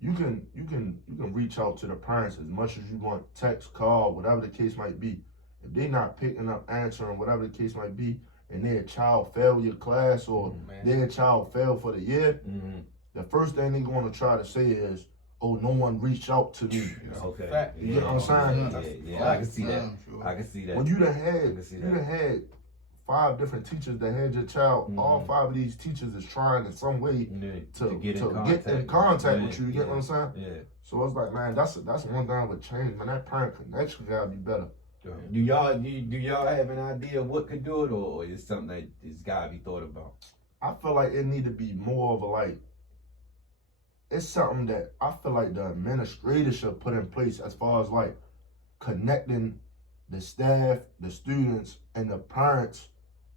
You can reach out to the parents as much as you want, text, call, whatever the case might be. If they not picking up, answering, whatever the case might be, and their child failed your class or their child failed for the year, the first thing they're gonna try to say is, oh, no one reached out to me. Okay. You get what I'm saying? Yeah. I can see that. I can see that. When you done had 5 different teachers that had your child, all 5 of these teachers is trying in some way to get in contact with you. You get what I'm saying? Yeah. So it's like, man, that's one thing I would change, man. That parent connection gotta be better. Do y'all have an idea of what could do it, or is something that it's gotta be thought about? I feel like it need to be more of a like, it's something that I feel like the administrator should put in place as far as like connecting the staff, the students, and the parents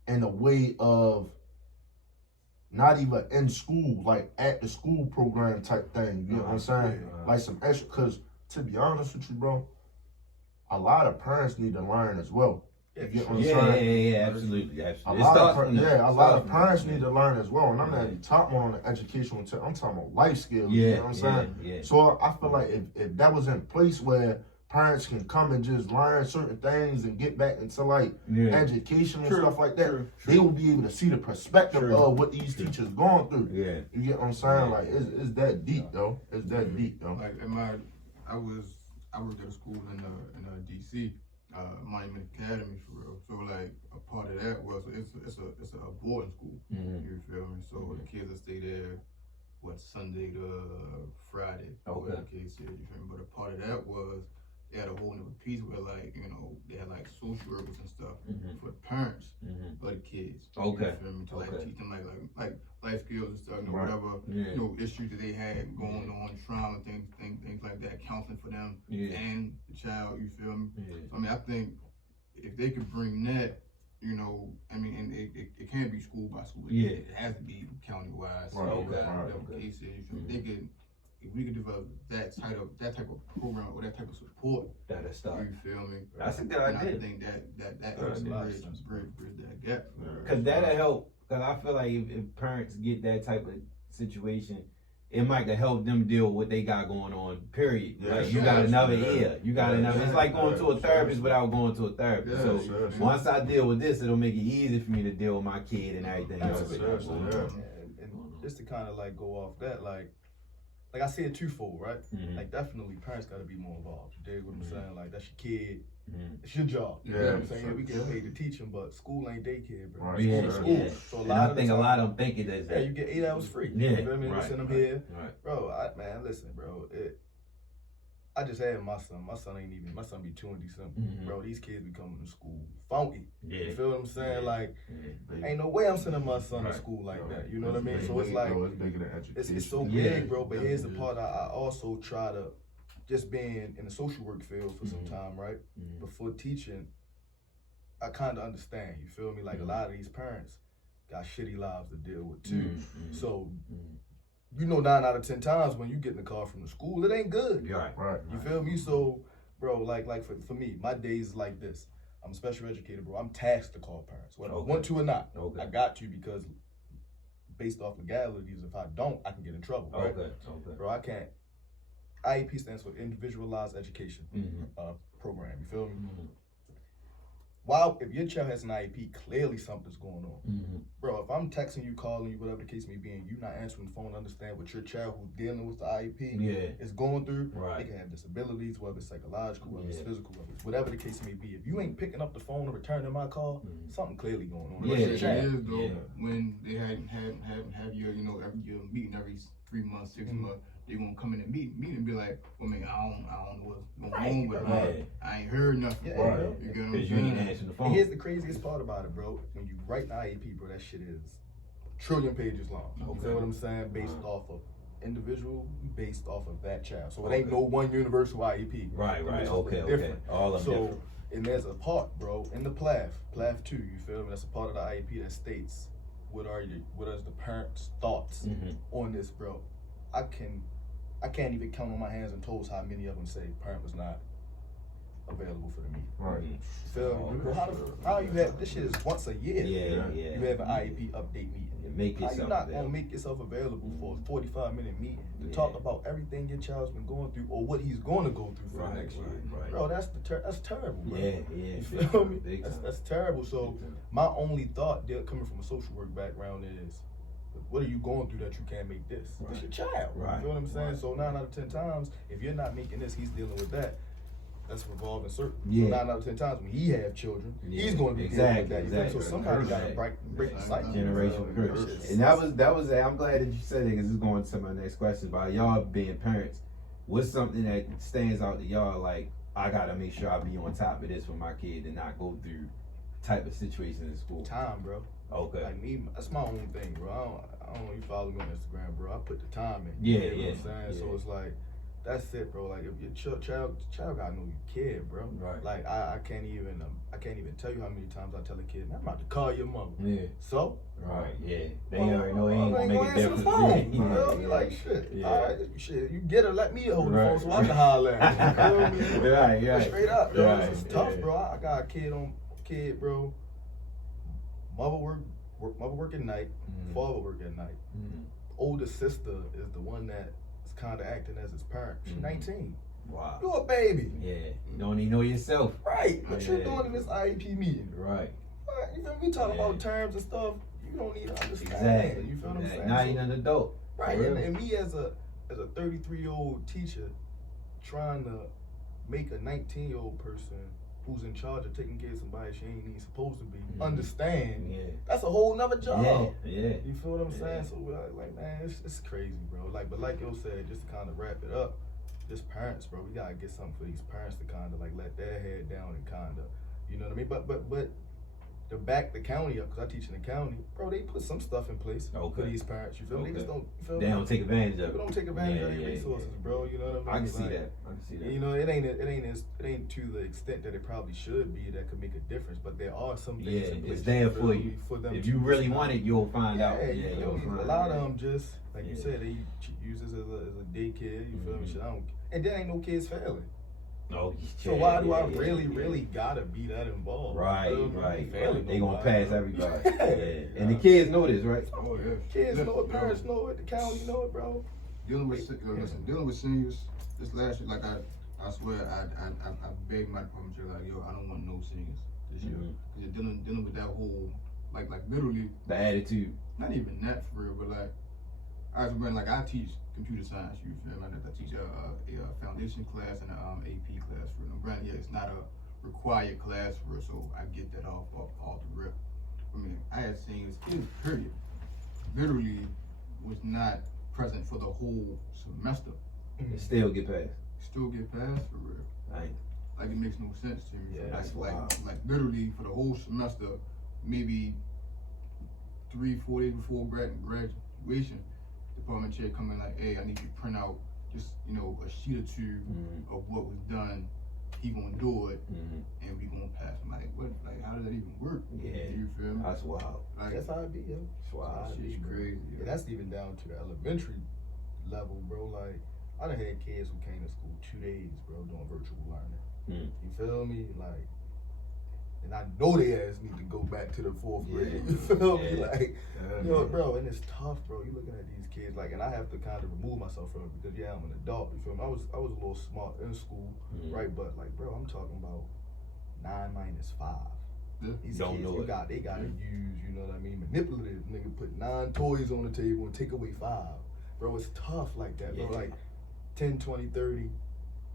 in a way of not even in school, like at the school program type thing. You know what I'm saying? Like some extra, because to be honest with you, bro, a lot of parents need to learn as well. You get what I'm saying? Yeah, absolutely. A lot of parents need to learn as well. And I'm not even talking on the educational I'm talking about life skills. You know what I'm saying? Yeah. So I feel like if that was in place where parents can come and just learn certain things and get back into like education and stuff like that, they will be able to see the perspective of what these teachers going through. Yeah. You get what I'm saying? Like it's that deep though. It's that deep though. Like I worked at a school in DC, Monument Academy for real. So like a part of that was it's a boarding school. You feel me? So the kids will stay there, Sunday to Friday. Okay. The kids said, you feel me? But a part of that was they had a whole nother piece where like, you know, they had like social workers and stuff for the parents of the kids. Okay. You feel me? To like teach them like life skills and stuff, you know, whatever you know, issues that they had going on, trauma, things like that, counseling for them and the child, you feel me? So I mean I think if they could bring that you know, I mean, and it can't be school by school. Yeah. It has to be county-wide. So, Right, okay, whatever okay. case is, they could, if we could develop that type of program or that type of support, That'll start. you feel me? That's a good And I idea. think that That's helps a lot of bridge that gap. Cause that'll help. Cause I feel like if parents get that type of situation, it might help them deal with what they got going on. Period. Yeah, Like you got another yeah. ear. You got Yeah, another. It's like going to a yeah, therapist yeah. without going to a therapist. Yeah, So yeah, yeah. once I deal with this, it'll make it easy for me to deal with my kid and everything else. Absolutely. Yeah. And just to kind of like go off that, like I see it twofold, right? Mhm. Like definitely parents got to be more involved. You dig what I'm saying? Like that's your kid. Mhm. It's your job. You know Yeah, what I'm saying? sure, We get sure. paid to teach them, but school ain't daycare, bro. Right. Yeah, School is yeah. school. So a And lot I of the think a time- lot of them think it is Yeah, that. you get 8 hours free. Yeah, You feel me? right, We send them right, here. right. Bro, man, listen, bro. I just had my son. My son be 2 in December. Mhm. Bro, these kids be coming to school funky. Yeah. You feel what I'm saying? Yeah. Like, Yeah. ain't no way I'm sending my son Right. to school like Right. that. You know what I mean? It's So it's big, like, bro, it's bigger than education. it's so Yeah. big, bro. But here's the Yeah. part I also try to, just being in the social work field for some Mhm. time, right? Mhm. Before teaching, I kind of understand. You feel me? Like a lot of these parents got shitty lives to deal with too. Mhm. So, Mhm. you know, 9 out of 10 times when you get in the car from the school, it ain't good. You're right. Right. You feel me? So, bro, like for me, my days is like this. I'm a special educator, bro. I'm tasked to call parents, whether Okay. I want to or not. Okay. I got to because based off legalities, if I don't, I can get in trouble, right? Okay. Okay. Bro, I can't. IEP stands for Individualized Education Mhm. Program. You feel me? Mhm. While if your child has an IEP, clearly something's going on. Mhm. Bro, if I'm texting you, calling you, whatever the case may be, and you not answering the phone, understand what your child who's dealing with the IEP Yeah. is going through. Right. They can have disabilities, whether it's psychological, whether it's Yeah. physical, whatever the case may be. If you ain't picking up the phone or returning my call, Mhm. something clearly going on. Yeah, It's your It child. is though Yeah. when they have your every year meeting every 3 months, 6 Mhm. months. They gonna come in and meet and be like, well, man, I don't know what's going Right, on with right. her. I ain't heard nothing. Yeah, Right. yeah. You get what I'm Because you ain't saying? answering the And phone. here's the craziest part about it, bro. When you write an IEP, bro, that shit is trillion pages long. You Okay. feel what I'm saying? Based Uh-huh. off of individual, based off of that child. So it ain't Okay. no one universal IEP. Right. Them Right. bitches Okay. look Okay. different. All of them So, different. and there's a part, bro, in the PLAF 2, you feel me? That's a part of the IEP that states what is the parents' thoughts Mhm. on this, bro. I can't even count on my hands and toes how many of them say parent was not available for the meeting. Right. You feel me? Okay. Bro, how you have this shit is once a year. Yeah. Yeah. You have an IEP update meeting. Make How you yourself not available. gonna make yourself available for a 45-minute meeting to Yeah. talk about everything your child's been going through or what he's going to go through for Right, the next year? right. Bro, that's terrible, bro. Yeah. Yeah. You Big feel time, me? big time. That's terrible. So Big time. my only thought, coming from a social work background, is what are you going through that you can't make this? Right. It's your child. Right. You feel what I'm saying? Right. So 9 out of 10 times, if you're not making this, he's dealing with that. That's a revolving circle. Yeah. So 9 out of 10 times when he have children, Yeah. he's going to be Exactly, dealing with that. You feel me? exactly. So somebody got to Exactly. break the cycle. Generation You know, curse. it's- And that was. I'm glad that you said it because it's going to my next question about y'all being parents. What's something that stands out to y'all like? I gotta make sure I be on top of this for my kid and not go through type of situations in school. time, bro. Okay. Like me, that's my own thing, bro. I don't know if you follow me on Instagram, bro. I put the time in. Yeah, You know yeah, what I'm saying? yeah. So it's like, that's it, bro. Like if your child gotta know you care, bro. Right. Like I can't even tell you how many times I tell a kid, man, I'm about to call your mother. Yeah. So Right. Yeah. They well, already know it ain't I gonna make a answer the difference. phone. Yeah, You feel me? yeah, Like shit. yeah. All right, shit. You get her, let me hold the Right. phone so I can holler at you. You feel me? Right. Straight up, bro. Right, It's tough, yeah. bro. I got a kid, bro. Mother work at night. Mhm. Father work at night. Mhm. Older sister is the one that is kind of acting as his parent. She's Mhm. 19. Wow. You a baby, Yeah. You don't even know yourself. right? What you Yeah. doing in this IEP meeting? Right. Right, you feel me? We talk Yeah. about terms and stuff. You don't need to understand. Exactly. You feel what I'm Exactly. saying? Now So- you're an adult. Right, For real. and me as a 33-year-old teacher trying to make a 19-year-old person who's in charge of taking care of somebody she ain't even supposed to be Mhm. understand, Yeah. that's a whole nother job. Yeah. You feel what I'm Yeah. saying? So like man, it's crazy, bro. But like you said, just to kind of wrap it up, just parents, bro, we gotta get something for these parents to kind of like let their head down and kind of, you know what I mean? But to back the county up, because I teach in the county, bro, they put some stuff in place for these parents. You feel me? They just don't. You feel They me? don't take advantage of it. People don't take advantage of your resources, bro. You know what I mean? I can see Like, that. I can see that. You know, it ain't to the extent that it probably should be that could make a difference. But there are some things Yeah, in place. it's there feel for me, you. For them If to you really decide. want it, you'll find out. Yeah, Yeah, you you'll feel me? find A lot out. of them just like you said, they use this as a daycare. You feel me? Shit, I don't. And there ain't no kids failing. No, So why do I really gotta be that involved? Right, You feel me? right. Failing They gonna nobody, pass bro. everybody. Yeah. Yeah. And the kids know this, right? Oh yeah. Kids know it, Listen, parents know it, the county know it, bro. Dealing with seniors. This last year, like I swear, I begged my department chair, like, yo, I don't want no seniors this year. Mhm. Cause you're dealing with that whole, like literally, The attitude. not even that for real, but like, I teach computer science. You feel me? I teach a foundation class and a AP class for them. Granted, yeah, it's not a required class for us, so I get that off the rip. I mean, I had seniors, kids, period, literally was not present for the whole semester. And still get passed. Still get passed for real. Right. Like it makes no sense to me. Yeah, that's like, wild. like literally for the whole semester, maybe 3-4 days before graduation, department chair come in like, hey, I need you to print out just, a sheet or two of what was done. He gonna do it, and we gonna pass. I'm like, what? Like, how does that even work? Yeah. You feel me? That's wild. Like, That's how it be, yo. That's wild. That's how it shit's be, bro. crazy. Yeah, yo. that's even down to the elementary level, bro. Like, I done had kids who came to school 2 days, bro, doing virtual learning. You feel me? Like, and I know they asked me to go back to the 4th grade. You feel me? Yeah. Like, Yeah, yo, man. bro, and it's tough, bro. You looking at these kids, like, and I have to kind of remove myself from it because, yeah, I'm an adult. You feel me? I was a little smart in school, right? But like, bro, I'm talking about 9 minus 5. Yeah. These Don't kids, know it. they gotta use, you know what I mean? Manipulative, nigga, put 9 toys on the table and take away 5. Bro, it's tough like that, bro. Yeah. Like 10, 20, 30,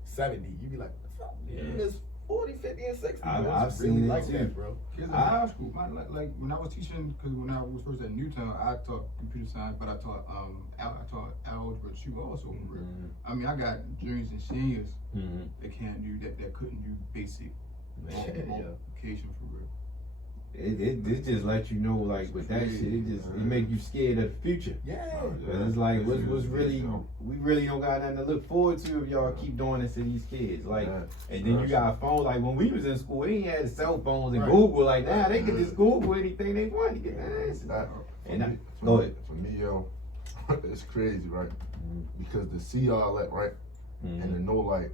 70. You be like, what the fuck? Yeah. You miss 40, 50, and 60. I've bro. It's seen it like too. that, bro. Kids in high school, like when I was teaching, because when I was first at Newtown, I taught computer science, but I taught algebra 2 also. For real. I mean, I got juniors and seniors that can't do that couldn't do basic multiplication for real. It just lets you know, like, with that shit, it make you scared of the future. Yeah. Cause it's like, what's really, we really don't got nothing to look forward to if y'all keep doing this to these kids. Like, and then you got phones. Like when we was in school, they ain't had cell phones and Right. Google. Like now, they can just Google anything they want to get their answers. And go ahead. For me, yo, it's crazy, right? Because to see all that, right, and to know, like,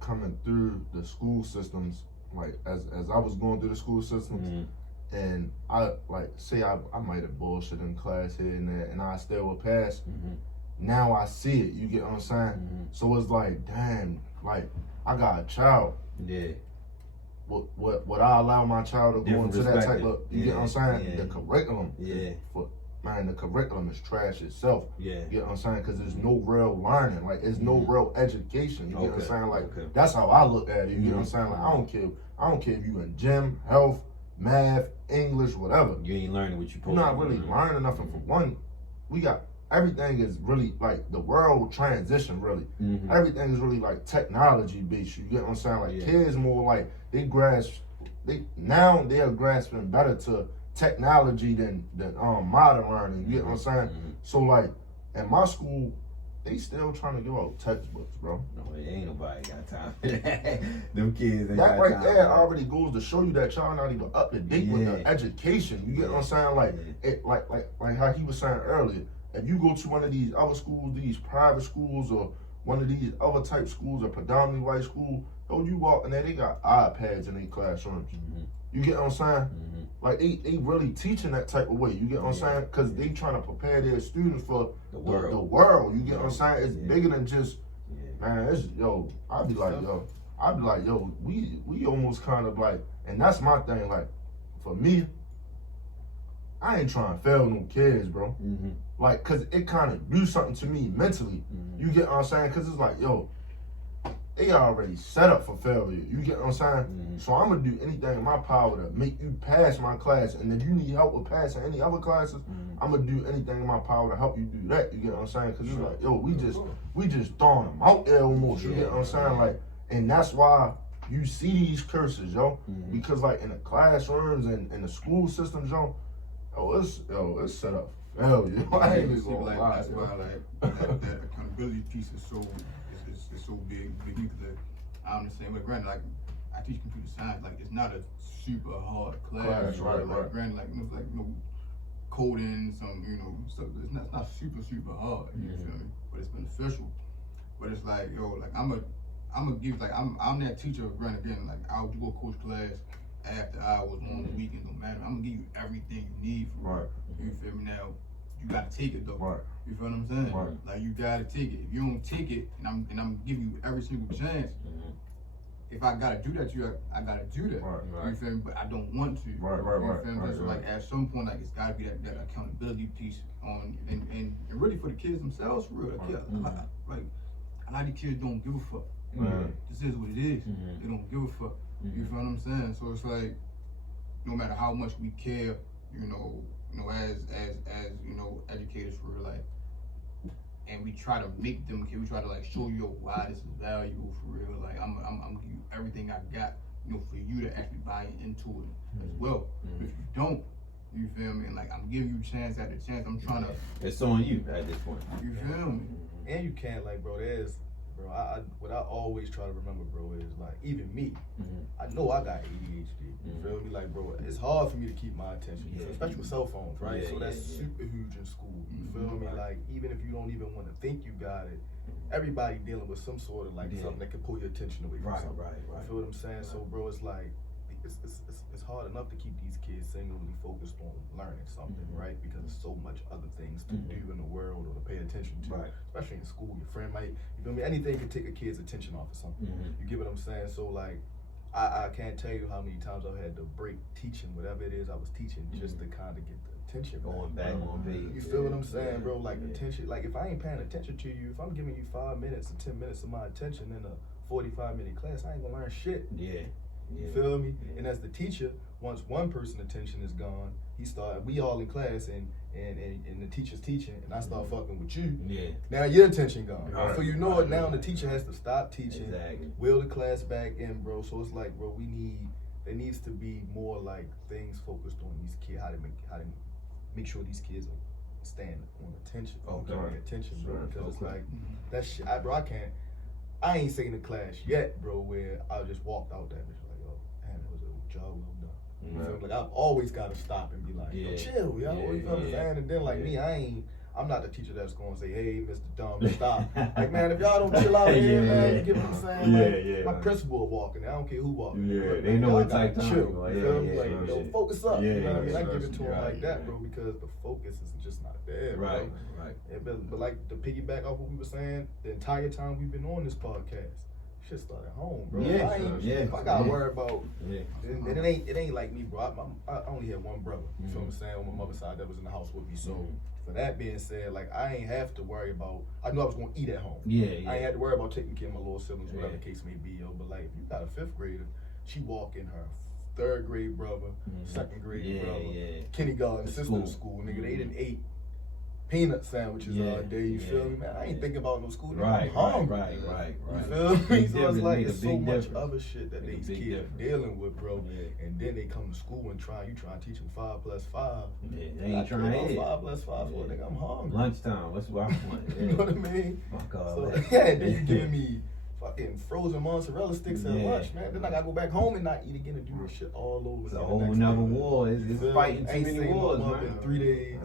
coming through the school systems, like, as I was going through the school systems, and I, like, say I might have bullshit in class here and there, and I still would pass. Now I see it, you get what I'm saying? So it's like, damn, like, I got a child. Yeah. Would I allow my child to go Different into that type perspective. of, you get what I'm saying? Yeah. The curriculum, Yeah. the curriculum is trash itself. Yeah. You get what I'm saying? Because there's no real learning, like, it's no real education. You get what I'm Okay, saying? Like, okay. that's how I look at it. You get what I'm saying? Like, I don't care if you in gym, health, math, English, whatever. You ain't learning what you You're supposed not to really learn. learning nothing. For one, we got everything is really like the world transition. Really, everything is really like technology based. You get what I'm saying? Like kids more like they are grasping better to technology than modern learning. You get what I'm saying? So like at my school, they still trying to give out textbooks, bro. No, ain't nobody got time for that. Them kids ain't That got right time there for that. already goes to show you that y'all not even up to date with the education. You get what I'm saying? Like it, like how he was saying earlier. If you go to one of these other schools, these private schools, or one of these other type schools, or predominantly white school, though you walk in there, they got iPads in their classrooms. You get what I'm saying? Like they really teaching that type of way. You get what I'm saying? Because they trying to prepare their students for the world. You get what I'm saying? It's bigger than just man. It's I'd be like we almost kind of like, and that's my thing. Like for me, I ain't trying to fail no kids, bro. Like, cause it kind of do something to me mentally. You get what I'm saying? Cause it's like, they already set up for failure. You get what I'm saying? So I'm gonna do anything in my power to make you pass my class. And if you need help with passing any other classes, I'm gonna do anything in my power to help you do that. You get what I'm saying? Cause it's like, we just throwing them out there almost. You get what I'm saying? Like, and that's why you see these curses, yo, because like in the classrooms and in the school systems, yo, it's set up for failure. I ain't even gonna lie. That's why that accountability piece is so big because I understand. But granted, like I teach computer science, like it's not a super hard class, right. Granted, like it's like coding, some stuff. It's not super hard. You feel me? But it's beneficial. But it's like like I'm gonna give I'm that teacher. Granted, again, like I'll do a coach class after hours on the weekend, no matter. I'm gonna give you everything you need from you feel me? Now you gotta take it though. Right. You feel what I'm saying? Right. Like you gotta take it. If you don't take it, and I'm giving you every single chance. If I gotta do that to you, I gotta do that. Right. You feel me? But I don't want to. Right. You feel me? So like at some point, like it's gotta be that accountability piece on and really for the kids themselves, for real. Like a lot of these kids don't give a fuck. This is what it is. They don't give a fuck. You feel what I'm saying? So it's like no matter how much we care, as educators for real, like, and we try to make them, we try to like show you why this is valuable for real. Like I'm gonna give you everything I got, for you to actually buy into it as well. But if you don't, you feel me? And like I'm giving you chance after chance. I'm trying to. It's on you at this point. You feel me? And you can't what I always try to remember, bro, is like even me. I know I got ADHD. You feel me? Like, bro, it's hard for me to keep my attention, especially with cell phones, right? So that's super huge in school. You feel me? Like even if you don't even want to think you got it, everybody dealing with some sort of like something that can pull your attention away from something. Right. You feel what I'm saying? So, bro, it's like it's hard enough to keep these kids singularly focused on learning something, right? Because there's so much other things to do in the world or to pay attention to, especially in school. Your friend might, you feel me? Anything can take a kid's attention off of something. You get what I'm saying? So like, I can't tell you how many times I've had to break teaching whatever it is I was teaching just to kind of get the attention going back on page. You feel what I'm saying, bro? Like attention. Like if I ain't paying attention to you, if I'm giving you 5 minutes or 10 minutes of my attention in a 45-minute class, I ain't gonna learn shit. You feel me? And as the teacher, once one person's attention is gone, we all in class and the teacher's teaching and I start fucking with you. Now your attention gone. So you know it now the teacher has to stop teaching, wheel the class back in, bro. So it's like, bro, there needs to be more like things focused on these kids, how to make sure these kids are staying on attention. Paying attention, bro. Because it's like that shit, I ain't seen the class yet, bro, where I just walked out that bitch like, yo, man, it was a job well done. You feel me? Like I've always gotta stop and be like, yo, chill, yo, you feel what I'm saying? And then like me, I'm not the teacher that's gonna say, hey, Mr. Dumb, stop. Like, man, if y'all don't chill out here, man, you get what I'm saying? Like, my principal walking, I don't care who walking. They know what type of time. Chill, you feel me? Like, yo, focus up. You know what I mean? I give it to him like that, bro, because the focus is just not there, bro. Right. But like, to piggyback off what we were saying, the entire time we've been on this podcast, shit started at home, bro. If I gotta worry about, and it ain't like me, bro. I only had one brother. You feel what I'm saying? On my mother's side, that was in the house with me. So for that being said, like I ain't have to worry about. I knew I was gonna eat at home. I ain't had to worry about taking care of my little siblings, whatever the case may be, yo. But like, if you got a 5th grader, she walk in her 3rd grade brother, 2nd grade brother, kindergarten, sister school, nigga. They didn't ate peanut sandwiches all day, you feel me, man? I ain't thinking about no school, nigga. I'm hungry. You feel me? So it's like, it's so much other shit that these kids are dealing with, bro. And then they come to school and you try to teach them 5 plus 5. They ain't trying to 5 plus 5, so nigga, I'm hungry. Lunchtime, what's what I want? You know what I mean? So, and then you giving me fucking frozen mozzarella sticks at lunch, man. Then I gotta go back home and not eat again and do this shit all over. It's a whole nother war. It's fighting too many wars, man. In 3 days.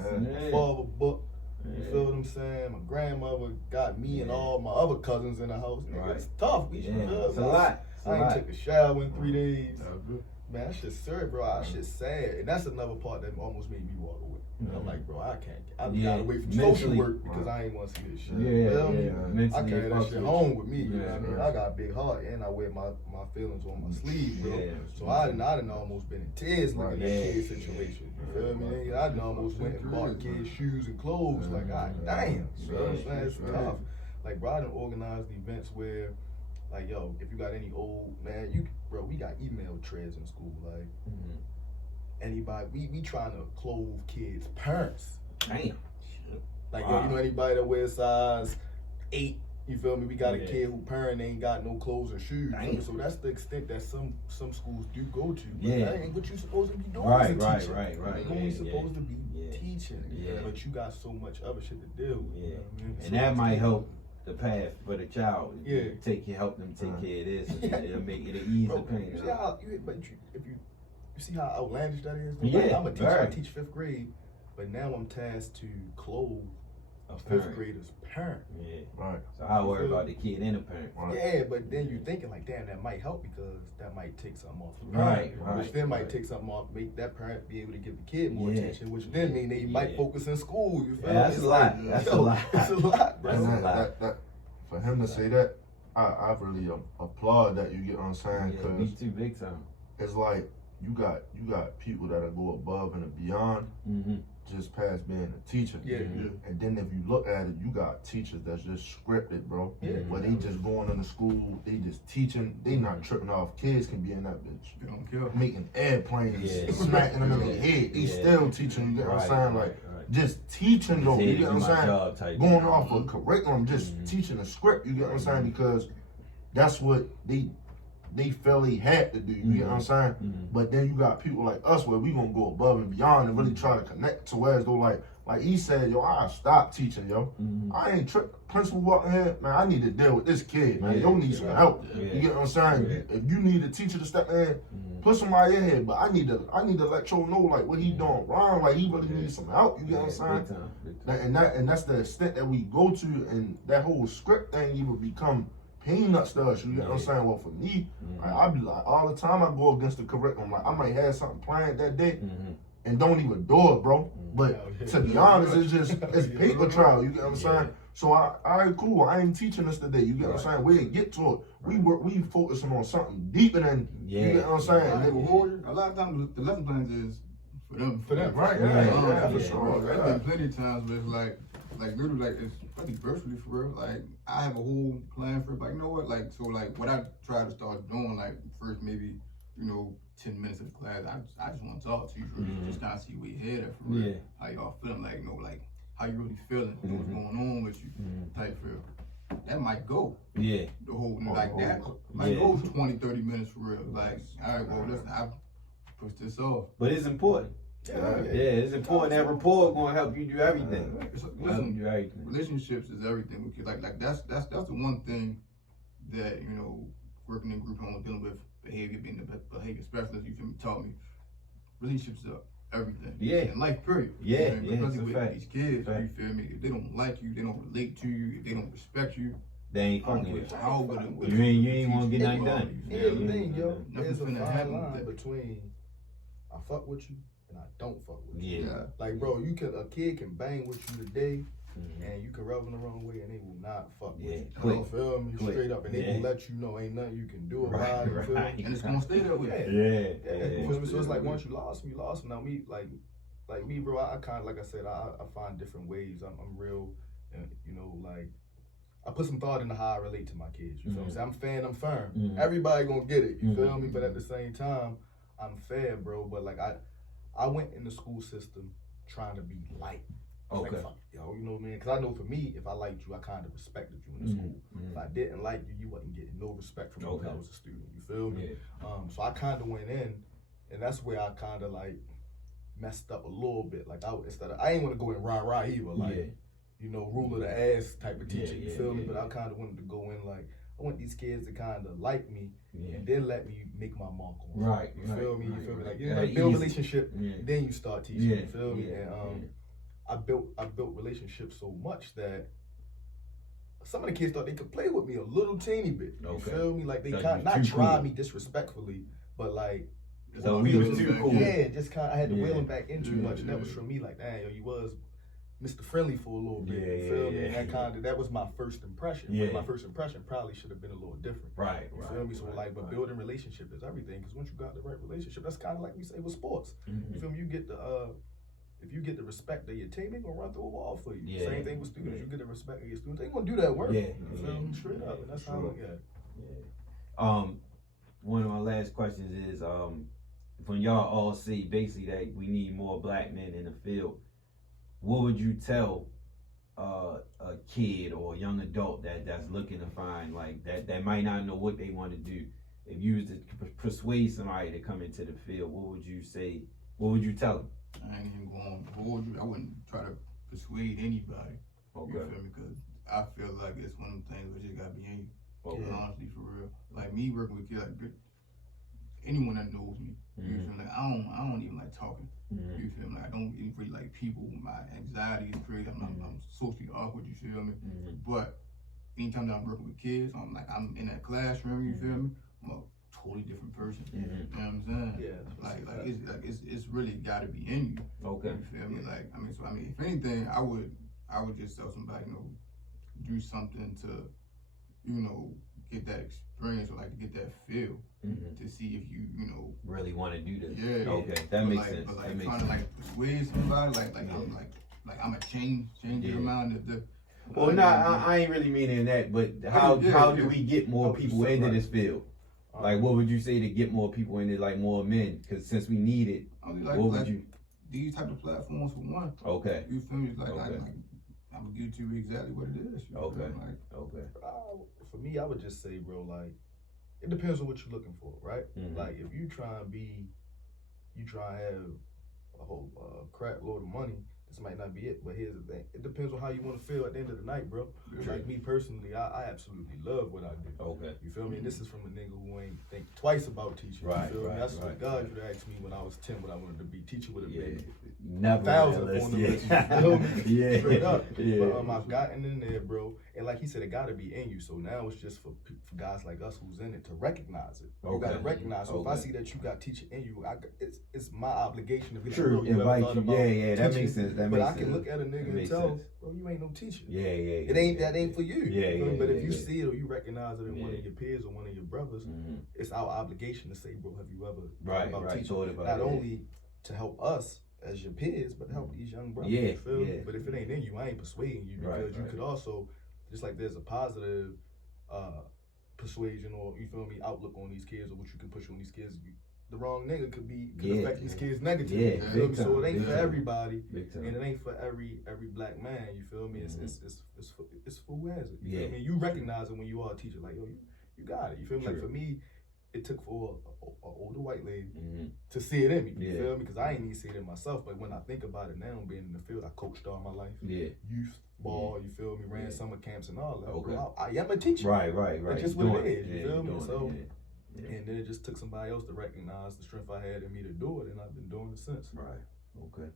Father book. You feel what I'm saying? My grandmother got me and all my other cousins in the house. It's tough. It's a lot. I ain't took a shower in 3 days. Man, that shit's serious, bro. That shit's sad. And that's another part that almost made me walk away. I'm like, bro, I can't. I got away from social work because I ain't want to see this shit. I carry that shit home with me. You know what I mean? I got a big heart and I wear my feelings on my sleeve, bro. So I done almost been in tears looking at kids' situation. You feel me? I done almost went and bought kids shoes and clothes. Like, god damn. You know what I'm saying? It's tough. Like, bro, I done organized events where, like, yo, if you got any old, man, bro, we got email threads in school. Like, anybody, we trying to clothe kids' parents. Damn. Like, yo, you know anybody that wears size 8 You feel me? We got a Yeah. kid who parent ain't got no clothes or shoes. Damn. So that's the extent that some schools do go to. But Yeah. that ain't what you supposed to be doing Right, as a right, teacher. right, right. You're only Yeah, supposed to be yeah. teaching. Yeah. But you got so much other shit to deal with. Yeah. You know what I mean? And So that it's might good. help the path for the child. Yeah. Help them take care of this. Yeah. It'll make it ease Bro, the pain. you see how you see how outlandish that is? Yeah, Like, I'm a teacher. I very. teach 5th grade, but now I'm tasked to clothe a A 5th parent. grader's parent. Yeah. Right. So I worry about the kid and the parent. Right. Yeah, but then you thinking like, damn, that might help because that might take something off the Right, parent, which right, then might right. take something off, make that parent be able to give the kid more Yeah. attention, which then mean they might Yeah. focus in school. You feel Yeah, me? that's It's a lot. That's a lot. It's a lot, bro. That's And a lot. that for him to say that, I really applaud that. You get what I'm saying? Yeah, me Because too, big time. it's like you got people that go above and beyond Mm-hmm. just past being a teacher. Yeah. And then if you look at it, you got teachers that's just scripted, bro. Yeah. Where they just going into school, they just teaching, they not tripping off. Kids can be in that bitch They don't care. making airplanes, Yeah. smacking them in the head. They Yeah. still teaching, you get what I'm saying? Like, just teaching though, you get what I'm saying? Job type Going thing. off a curriculum, just Mhm. teaching a script, you get what I'm saying? Because that's what they feel they had to do, you get what I'm saying? Mhm. But then you got people like us where we gonna go above and beyond and really try to connect to where as though like he said, yo, I stop teaching, yo. Mhm. I ain't principal walking here, man, I need to deal with this kid, man. Yeah, You need some yeah, help. yeah. You get what I'm saying? Yeah. If you need a teacher to step in, Mhm. put somebody in here, but I need to let you know like what he doing wrong, like he really Yeah. needs some help, you get what I'm Yeah, saying? big time, big time. And that's the extent that we go to, and that whole script thing even become peanuts to us. You get what I'm Yeah. saying? Well, for me, Mhm. like, I be like all the time I go against the curriculum. Like I might have something planned that day Mhm. and don't even do it, bro. But Yeah. to be honest, it's Yeah. paper trail. You get what I'm Yeah. saying? So I cool. I ain't teaching this today. You get what I'm saying? We ain't get to it. We focusing on something deeper than Yeah. you get what I'm saying. I And ain't then- gonna hold you. A lot of times the lesson plans is for them. For them. Right, Yeah, yeah, for yeah. sure. There's Yeah. been plenty of times where it's like literally like it's probably virtually for real. Like I have a whole plan for it. Like you know what? Like so like what I try to start doing like first maybe 10 minutes of the class. I just want to talk to you for real. Mhm. Just kind of see where your head at for real. Yeah. How y'all feeling? Like like how you really feeling? What's Mhm. going on with you? Mhm. Type feel. That might go Yeah. the whole Oh, like that. oh, Might yeah. go 20-30 minutes for real. Like all right, well listen, I push this off. But it's important. Yeah, Yeah, it's important. That rapport gonna help you do everything. Listen, Help you do everything. relationships is everything. We could, like that's the one thing that working in group home dealing with behavior, being the behavior specialist, you feel me, taught me relationships are everything. Yeah. In life, period. Yeah, You know what I mean? yeah, Especially it's a with fact. these kids, Fact. you feel me? If they don't like you, they don't relate to you, if they don't respect you, They ain't I don't fucking care with you. how good it was. You ain't gonna get nothing done. Here's the thing, yo. Nothing There's a finna fine happen with line that. between I fuck with you and I don't fuck with you. Yeah. Yeah. Like, bro, a kid can bang with you today, Mhm. and you can rub them the wrong way, and they will not fuck Yeah, with you. quick. You feel me? Quick. Straight up, and they Yeah. will let you know ain't nothing you can do about Right, it. You feel right. me? And it's gonna stay that way. Yeah. Yeah. You Yeah. feel me? So it's like once you lost me, you lost me. Now me, like me, bro. I kind of, like I said, I find different ways. I'm real, and like I put some thought into how I relate to my kids. You feel me? Mhm. So I'm fair and I'm firm. Mhm. Everybody gonna get it. You feel Mhm. me? But at the same time, I'm fair, bro. But like I went in the school system trying to be light. Like, Okay. fuck, yo, you know what I mean? Because I know for me, if I liked you, I kind of respected you in the Mhm. school. If I didn't like you, you wasn't getting no respect from me when I Okay. was a student. You feel me? Yeah. So I kind of went in, and that's where I kind of like messed up a little bit. Like I ain't want to go in rah either. Like Yeah. rule of the ass type of teacher. Yeah, you yeah, feel me? yeah, But I yeah. kind of wanted to go in like I want these kids to kind of like me, Yeah. and then let me make my mark on them. Right. You feel me? You right, feel me? right. Like Yeah, like build easy. relationship, Yeah. then you start teaching. Yeah. You feel me? Yeah. And I built relationships so much that some of the kids thought they could play with me a little teeny bit. You Okay. feel me? Like they Thought kind you not too try cool. me disrespectfully, but like So we was too cool. yeah, just kind of I had to Yeah. wheel him back in too Yeah, much, and that was yeah. for me like, damn, yo, you was Mr. Friendly for a little bit. Yeah, You feel yeah, me? And yeah. that was my first impression. Yeah. But my first impression probably should have been a little different. Right. You right, feel me? So right, like, but right. building relationship is everything. Because once you got the right relationship, that's kind of like we say with sports. Mhm. You feel me? You get the if you get the respect of your team, they gonna run through a wall for you. Yeah. Same thing with students. You get the respect of your students, they gonna do that work. Yeah, You feel yeah, me? Straight up, and that's how I look at it. Yeah. One of my last questions is, when y'all all say basically that we need more black men in the field, what would you tell a kid or a young adult that's looking to find like that might not know what they want to do, if you was to persuade somebody to come into the field, what would you say? What would you tell them? I ain't even going to hold you. I wouldn't try to persuade anybody. Okay. You feel me? Because I feel like it's one of them things that just gotta be in you. Okay. Honestly, for real. Like me working with kids, like anyone that knows me, you feel me? Like I don't even like talking. You feel me? Like, I don't even really like people. My anxiety is crazy. I'm socially awkward. You feel me? But anytime that I'm working with kids, I'm in that classroom. You feel me? I'm a totally different person. You know what I'm saying? Yeah. It's really got to be in you. Okay. You feel me? Like if anything, I would just tell somebody, do something to, get that experience or like to get that feel to see if you really want to do this. Yeah. Okay, that makes sense. But That makes trying sense. to like persuade somebody, I'm a change your mind. Well, no, I ain't really meaning that, but how do we get more people into this field? Like, what would you say to get more people in it, like more men? Because since we need it, what would you? These type of platforms for one. Okay. You feel me? Like, Okay. I'm gonna give you exactly what it is. Okay. Okay. For me, I would just say, bro, like, it depends on what you're looking for, right? Like, if you try and have a whole crap load of money, this might not be it. But here's the thing: it depends on how you want to feel at the end of the night, bro. Like me personally, I absolutely love what I do. Okay. You feel me? And this is from a nigga who ain't think twice about teaching. Right, You feel me? right, I swear right, to God, right. you asked me when I was 10 what I wanted to be. Teacher would have been Never 1,000 on the on the list. list. You feel me? Yeah. Straight up. Yeah. But I've gotten in there, bro. And like he said, it got to be in you. So now it's just for guys like us who's in it to recognize it. You got to recognize. So if I see that you got teaching in you, it's my obligation to be like, bro, you ever thought about that teaching? makes sense. But I can look at a nigga and tell, bro, you ain't no teacher. That ain't for you. But if you see it or you recognize it in one of your peers or one of your brothers, it's our obligation to say, bro, have you ever thought about teaching? Not only to help us as your peers, but help these young brothers. You feel me? But if it ain't in you, I ain't persuading you, because you could also, just like there's a positive persuasion or, you feel me, outlook on these kids or what you can push on these kids. The wrong nigga could affect these kids negatively. You feel me? So it ain't for everybody, and it ain't for every black man. You feel me? It's for who has it. You feel me? You recognize it when you are a teacher. Like, yo, you got it. You feel me? Like for me, it took for an older white lady to see it in me. You feel me? Because I ain't even see it in myself. But when I think about it now, being in the field, I coached all my life. Youth ball. You feel me? Ran summer camps and all that. Bro, I am a teacher. Right. That's just what it is. You feel me? So. And then it just took somebody else to recognize the strength I had in me to do it, and I've been doing it since. Right. Okay.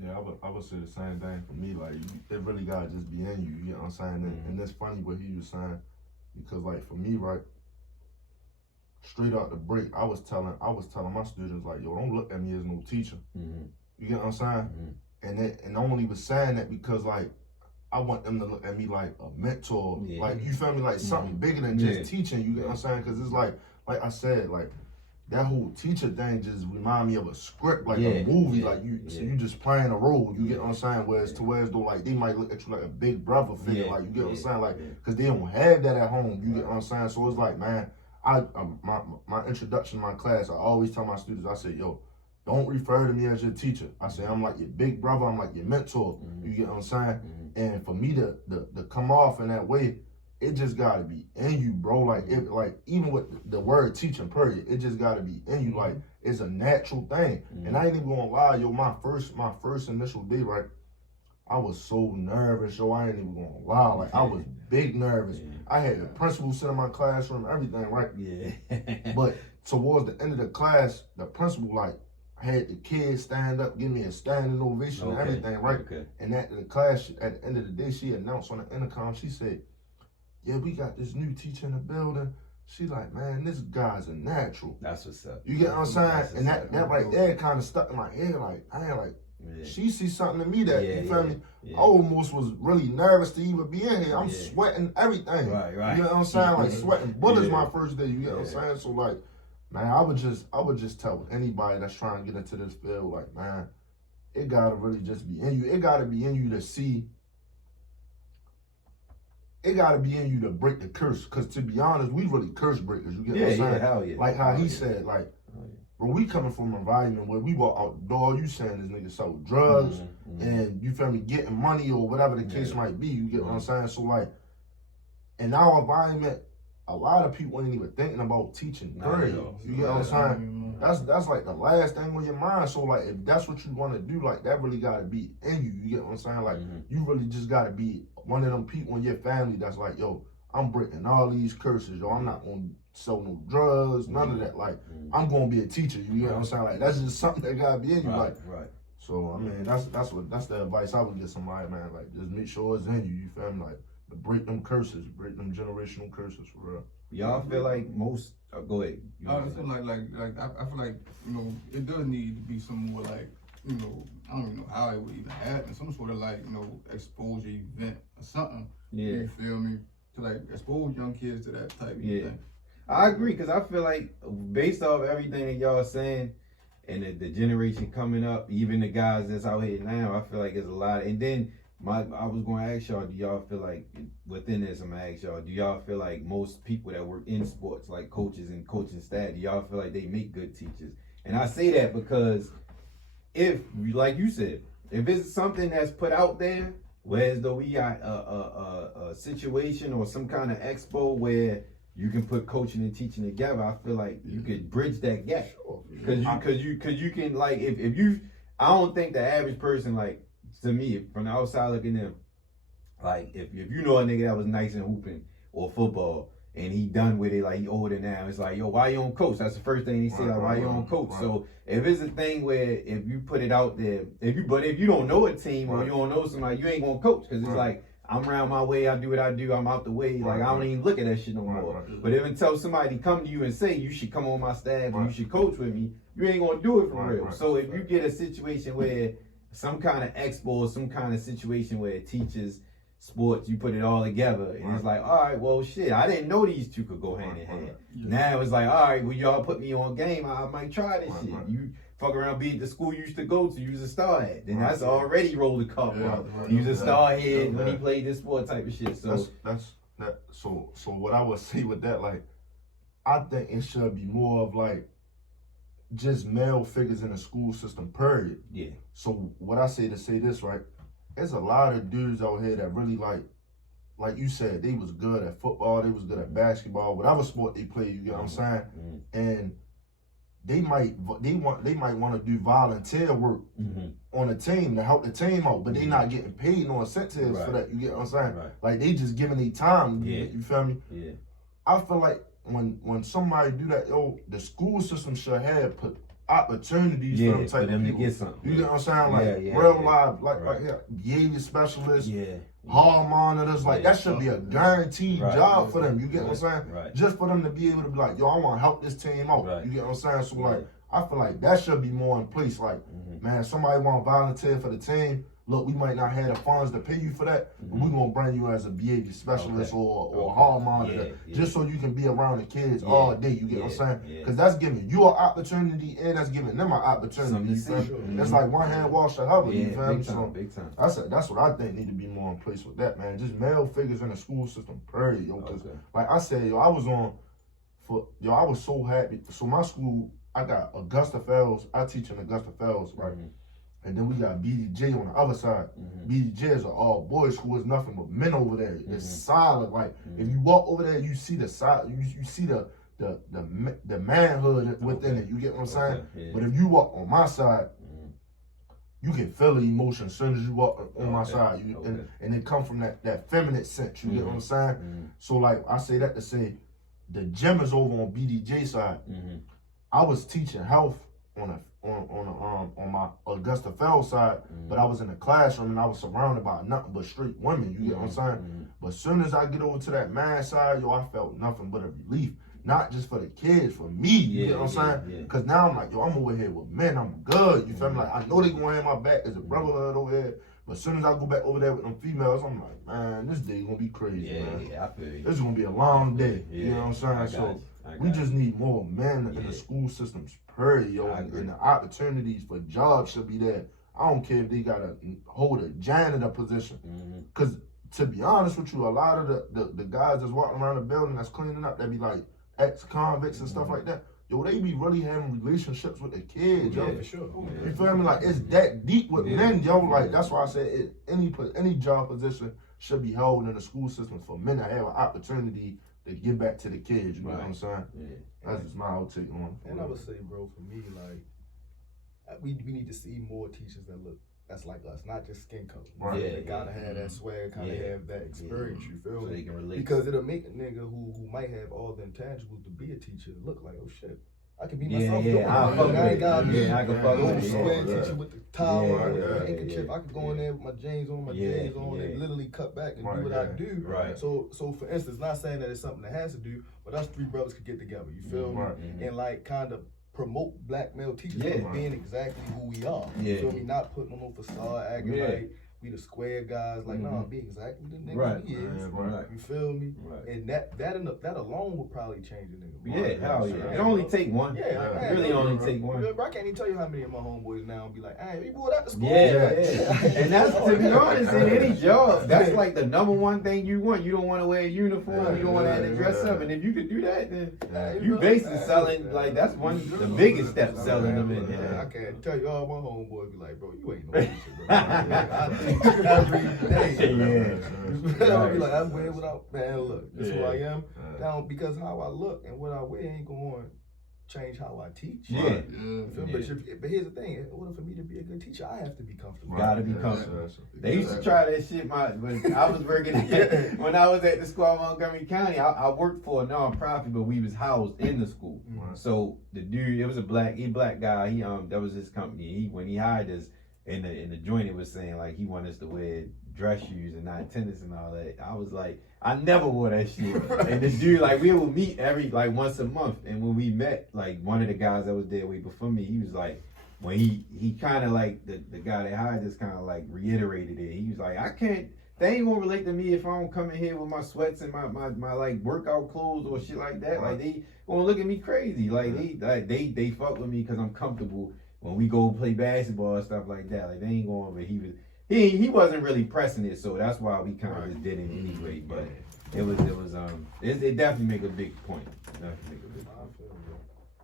Yeah, I would say the same thing for me. Like, it really gotta just be in you. You know what I'm saying? And it's funny what he was saying, because like for me, right, straight out the break, I was telling my students, like, yo, don't look at me as no teacher. You get what I'm saying? And I only was saying that because, like, I want them to look at me like a mentor, like, you feel me, like something bigger than just teaching. You get what I'm saying? Because it's like I said, like, that whole teacher thing just remind me of a script, like a movie, like so you just playing a role. You get what I'm saying? Whereas though, like, they might look at you like a big brother figure, like, you get what I'm saying? Like, because they don't have that at home. You get what I'm saying? So it's like, man, my introduction to my class, I always tell my students, I say, yo, don't refer to me as your teacher. I say, I'm like your big brother. I'm like your mentor. You get what I'm saying? And for me to come off in that way, it just gotta be in you, bro. Like, even with the word teaching, period, it just gotta be in you. Like, it's a natural thing. And I ain't even gonna lie, yo, my first initial day, right, I was so nervous, yo, I ain't even gonna lie. Like, I was big nervous. I had the principal sit in my classroom, everything, right? But towards the end of the class, the principal, like, had the kids stand up, give me a standing ovation and everything, right? And at the class, at the end of the day, she announced on the intercom, she said, yeah, we got this new teacher in the building. She like, man, this guy's a natural. That's what's up. You get what I'm saying? And that right there kind of stuck in my head, like, I ain't like, she sees something in me that, you feel me? I almost was really nervous to even be in here. I'm sweating everything. Right. You know what I'm saying? Like, sweating bullets my first day, you get what I'm saying? So, like, man, I would just tell anybody that's trying to get into this field, like, man, it gotta really just be in you. It gotta be in you to see. It gotta be in you to break the curse. Cause to be honest, we really curse breakers. You get what I'm saying? Hell yeah. Like how he said, like, bro, we coming from an environment where we walk out the door, you saying this nigga sell drugs and you feel me, getting money or whatever the case might be. You get what I'm saying? So like, in our environment, a lot of people ain't even thinking about teaching. Period. You get what I'm saying? That's like the last thing on your mind. So like, if that's what you want to do, like that really gotta be in you. You get what I'm saying? Like, you really just gotta be one of them people in your family that's like, yo, I'm breaking all these curses. Yo, I'm not gonna sell no drugs, none of that. Like, I'm gonna be a teacher. You get what I'm saying? Like, that's just something that gotta be in you. Right. So I mean, that's the advice I would give somebody, man. Like, just make sure it's in you. You feel me? Like, to break them curses, break them generational curses for real. Y'all feel like most? Go ahead. I feel like I feel like, you know, it does need to be some more like, you know, I don't even know how it would even happen. Some sort of like, you know, exposure event or something. Yeah. You feel me? To like expose young kids to that type of thing. I agree, because I feel like based off everything that y'all saying and the generation coming up, even the guys that's out here now, I feel like there's a lot. And then I was going to ask y'all, do y'all feel like, within this, I'm going to ask y'all, do y'all feel like most people that work in sports, like coaches and coaching staff, do y'all feel like they make good teachers? And I say that because if, like you said, if it's something that's put out there, whereas though we got a situation or some kind of expo where you can put coaching and teaching together, I feel like you could bridge that gap. Cause you can, like, if you, I don't think the average person, like, to me, from the outside looking in, like, if you know a nigga that was nice in hooping or football and he done with it, like he older now, it's like, yo, why you don't coach? That's the first thing he say, like, why you don't coach? So if it's a thing where if you put it out there, if you don't know a team or you don't know somebody, you ain't gonna coach, because it's like, I'm around my way, I do what I do, I'm out the way, like I don't even look at that shit no more. But if until somebody come to you and say you should come on my staff and you should coach with me, you ain't gonna do it for real. So if you get a situation where some kind of expo or some kind of situation where it teaches sports, you put it all together, and it's like, all right, well, shit, I didn't know these two could go hand in hand. Now it's like, all right, well, y'all put me on game, I might try this shit. You fuck around, be at the school you used to go to, you was a star at. Then that's already rolled the cup. You was a star head when he played this sport type of shit. So So what I would say with that, like, I think it should be more of like just male figures in the school system, period. Yeah. So what I say to say this, right? There's a lot of dudes out here that really like you said, they was good at football, they was good at basketball, whatever sport they play, you get what I'm saying? And they might want to do volunteer work on a team to help the team out, but they not getting paid no incentives for that, you get what I'm saying? Like, they just giving their time, you feel me? Yeah. I feel like when somebody do that, yo, the school system should have put opportunities for them type of people. To get something. You get what I'm saying? Like real live, like behavior specialists, hall monitors, like that should be a guaranteed job for them. You get what I'm saying? Just for them to be able to be like, yo, I want to help this team out. You get what I'm saying? So like, I feel like that should be more in place. Like, man, if somebody want to volunteer for the team, look, we might not have the funds to pay you for that, but we're going to bring you as a behavior specialist or a hall monitor, just so you can be around the kids all day, you get what I'm saying? Because that's giving you an opportunity and that's giving them an opportunity. That's like one hand wash the other, you feel me? So that's what I think need to be more in place with that, man. Just male figures in the school system, period, yo. Because like I said, yo, I was so happy. So my school, I got Augusta Fells, I teach in Augusta Fells, right? And then we got BDJ on the other side. BDJ is an all boys school. It's nothing but men over there. It's solid. Like if you walk over there, you see the side. You see the manhood within it. You get what I'm saying? But if you walk on my side, you can feel the emotion as soon as you walk on my side. And it come from that feminine sense. You get what I'm saying? So like I say that to say, the gym is over on BDJ side. I was teaching health on my Augusta Fells side, but I was in the classroom and I was surrounded by nothing but straight women, you get what I'm saying? But as soon as I get over to that man side, yo, I felt nothing but a relief. Not just for the kids, for me, you get what I'm saying? Because now I'm like, yo, I'm over here with men, I'm good, you feel me? Like, I know they gonna have my back as a brotherhood over here, but as soon as I go back over there with them females, I'm like, man, this day gonna be crazy, man. I feel you. This is gonna be a long day, you know what I'm saying? So we just need more men in the school systems, period, yo. And the opportunities for jobs should be there. I don't care if they gotta hold a janitor position. Cause to be honest with you, a lot of the guys that's walking around the building that's cleaning up, they be like ex-convicts and stuff like that. yo, they be really having relationships with the kids, yo. Yeah, for sure. You feel me? Like, it's that deep with men, yo. Like, that's why I said any job position should be held in the school system for men to have an opportunity to give back to the kids. You know what I'm saying? Yeah. That's just my outtake on it. And I would say, bro, for me, like, we need to see more teachers that's like us, not just skin color. Right. They gotta have that swag, kind of have that experience. You feel So me? they can relate. Because it'll make a nigga who might have all the intangibles to be a teacher look like, oh shit, I can be Yeah, myself. yeah, doing I it. fuck I ain't with gotta it. be Yeah, I can fuck no with it. sweat Yeah. teacher with the towel Yeah, and yeah, the handkerchief. yeah, I could go in there with my jeans on, my J's on, and literally cut back and Right, do what I do. Right. So for instance, not saying that it's something that has to do, but us three brothers could get together. You feel me? Right. And like kind of promote black male teachers Yeah. for being exactly who we are. Yeah. You feel me? Not putting on no facade, acting Yeah. like we the square guys. Like, nah, be exactly the nigga Right. we is. Right. You feel me? Right. And that alone would probably change a nigga. Yeah, hell yeah. Right. It only take one. Yeah, It really only take one. I can't even tell you how many of my homeboys now be like, hey, we bought out the school. Yeah. And that's, to be honest, in any job, that's like the number one thing you want. You don't want to wear a uniform. You don't want to have to dress up. And if you could do that, then you basically selling, like, that's the biggest step selling them in there. I can't tell you, all my homeboys be like, bro, you ain't no teacher, bro. I teach every day. I'll be like, I wear without, man, look, this is who I am. Now, because how I look and what I wear ain't going to change how I teach. Yeah. You feel me? But here's the thing, in order for me to be a good teacher, I have to be comfortable. Gotta be comfortable. They used to try that shit. When I was working, when I was at the school in Montgomery County, I worked for a nonprofit, but we was housed in the school. Right. So the dude, it was a black guy. He that was his company. When he hired us in the joint, it was saying like he wanted us to wear dress shoes and not tennis and all that. I was like, I never wore that shit. And the dude, like, we would meet once a month. And when we met, like, one of the guys that was there way before me, he was like, when he kind of like, the guy that hired us kind of like reiterated it. He was like, they ain't gonna relate to me if I don't come in here with my sweats and my like workout clothes or shit like that. Like, they gonna look at me crazy. Like, they fuck with me because I'm comfortable when we go play basketball and stuff like that. Like, they ain't going, but he wasn't really pressing it, so that's why we kind of just did it anyway. But it definitely make a big point.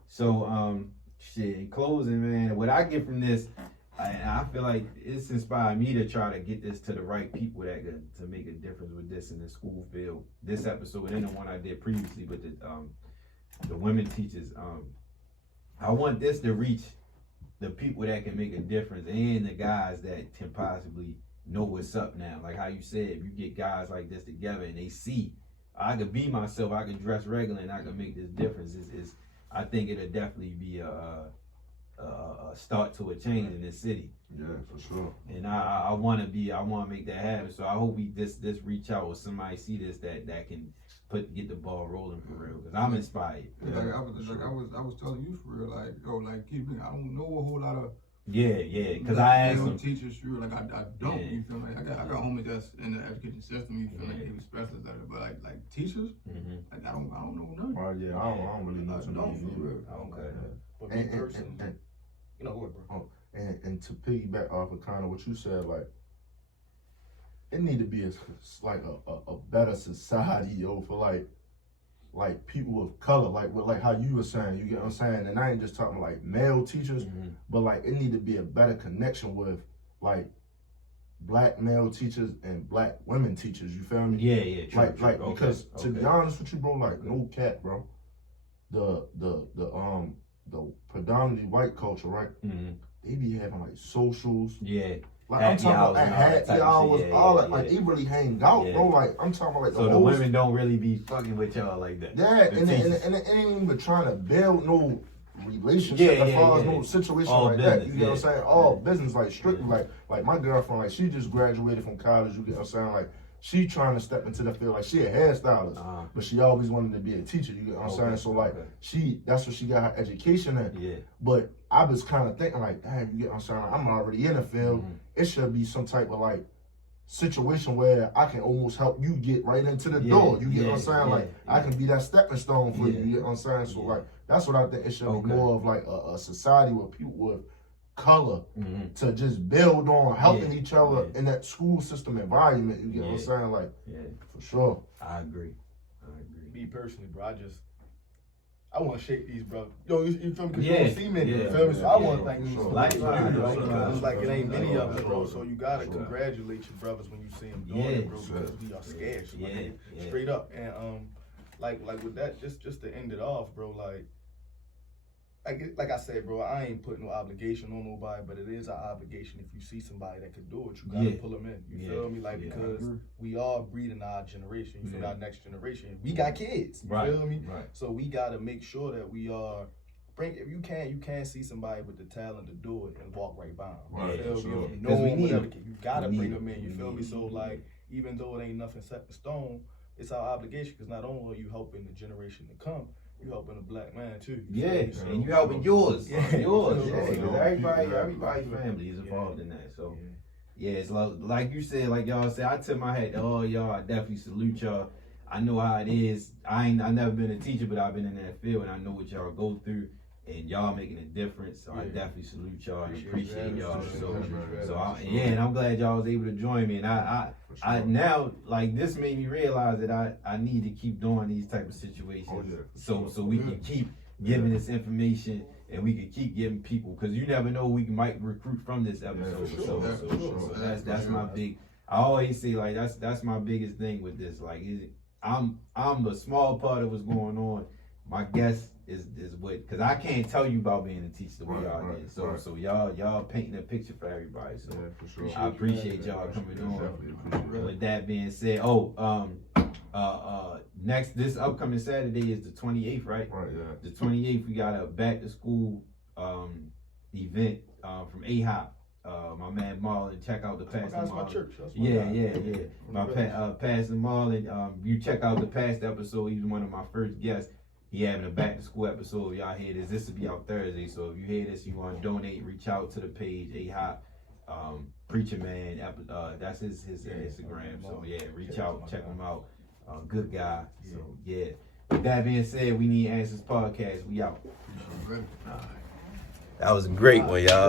So shit. In closing, man, what I get from this, I feel like it's inspired me to try to get this to the right people that to make a difference with this in the school field. This episode and the one I did previously with the women teachers. I want this to reach the people that can make a difference and the guys that can possibly know what's up now. Like how you said, if you get guys like this together and they see, I could be myself, I could dress regular and I could make this difference. I think it'll definitely be a start to a change in this city. Yeah, for sure. And I want to make that happen. So I hope this reach out or somebody see this that can get the ball rolling for real. Cause I'm inspired. Like I was telling you for real, like yo, like keep me. I don't know a whole lot of Yeah. Cause I asked them. teachers, sure, like I don't. Yeah. You feel me? I got homies that's in the education system. You feel like they be specialists at it, but like teachers, like I don't know none. Oh yeah, I don't really know too don't many for real. Okay. But me personally, you know what, bro? And to piggyback off of kind of what you said, like it need to be a better society, yo, for like people of color, like how you were saying, you get what I'm saying? And I ain't just talking like male teachers, but like it need to be a better connection with like black male teachers and black women teachers. You feel me? Yeah. True, Like because to be honest with you, bro, like no cap, bro. The predominantly white culture, right? They be having like socials. Yeah. Like I'm talking about happy hours, all that. Like they really hang out, bro. Like I'm talking about like so the women don't really be fucking with y'all like that. Yeah, and it ain't even trying to build no relationship as far as no situation all like business, that. You get what I'm saying? All business, like strictly like my girlfriend, like she just graduated from college. You get what I'm saying? Like she trying to step into the field, like she a hairstylist, but she always wanted to be a teacher. You get what I'm saying? So like that's what she got her education in. Yeah. But I was kind of thinking like, damn, you get what I'm saying? Like, I'm already in the field. It should be some type of like situation where I can almost help you get right into the door. You get what I'm saying? Like I can be that stepping stone for you. You get what I'm saying? So like that's what I think it should be more of, like a society where people with color to just build on helping each other in that school system environment. You get what I'm saying? Like for sure. I agree. Me personally, bro, I want to shake these, bro. Yo, you feel me? Because you Yeah, don't see many, you yeah, feel me? So I yeah. want to thank you for Likewise, right? likewise. It's like it ain't many of them, bro. Sure. So you gotta Sure. congratulate your brothers when you see them doing Yeah, it, bro, sure. because we are scarce, my Yeah, nigga. yeah. Straight up. And like with that, just to end it off, bro, like I said, bro, I ain't putting no obligation on nobody, but it is our obligation. If you see somebody that could do it, you gotta Yeah. pull them in. You Yeah. feel me? Like, Yeah, I because agree. we are breeding our generation, you feel me? Yeah. Our next generation. We got kids. You Right, feel me? right. So we gotta make sure that we are if you can see somebody with the talent to do it and walk right by them. Right, You feel me? sure. If you know 'Cause we them, need whatever, them. you gotta We bring need them in. them. You We feel need me? So them. like, even though it ain't nothing set in stone, it's our obligation, because not only are you helping the generation to come, you helping the black man too. You feel Yeah, me? So- and you helping yours. Yeah. Yours. Yeah. Yeah, 'cause Yeah. everybody family is involved in that. So yeah, it's like you said, like y'all said, I tip my hat to all y'all. I definitely salute y'all. I know how it is. I never been a teacher, but I've been in that field and I know what y'all go through. And y'all making a difference, so I Yeah. definitely salute y'all and Appreciate appreciate you. y'all. Appreciate So you. yeah, and I'm glad y'all was able to join me. And I now, like, this made me realize that I need to keep doing these type of situations, Oh, yeah, for so sure. so we can keep giving this information and we can keep giving people, because you never know, we might recruit from this episode. for so sure, so, for sure. so that's my big. I always say, like, that's my biggest thing with this. Like, I'm a small part of what's going on. My guess is what, because I can't tell you about being a teacher the way Right, y'all right, did. So right. so y'all painting a picture for everybody. So Yeah, for sure. I appreciate y'all coming on. Definitely appreciate And it. with that being said, next, this upcoming Saturday is the 28th, right? Right, yeah. The 28th, we got a back to school event from AHOP. My man Marlon, check out the Pastor That's my Marlon. church. That's my Yeah, guy. yeah. My Pastor Marlon, you check out the past episode. He was one of my first guests. He having a back to school episode. Y'all hear this? This will be out Thursday. So if you hear this, you want to donate, reach out to the page AHOP Preacher Man. That's his Instagram. So yeah, reach out, check him out. Good guy. So yeah. With that being said, we need Answers Podcast. We out. Ready? That was a great one, y'all.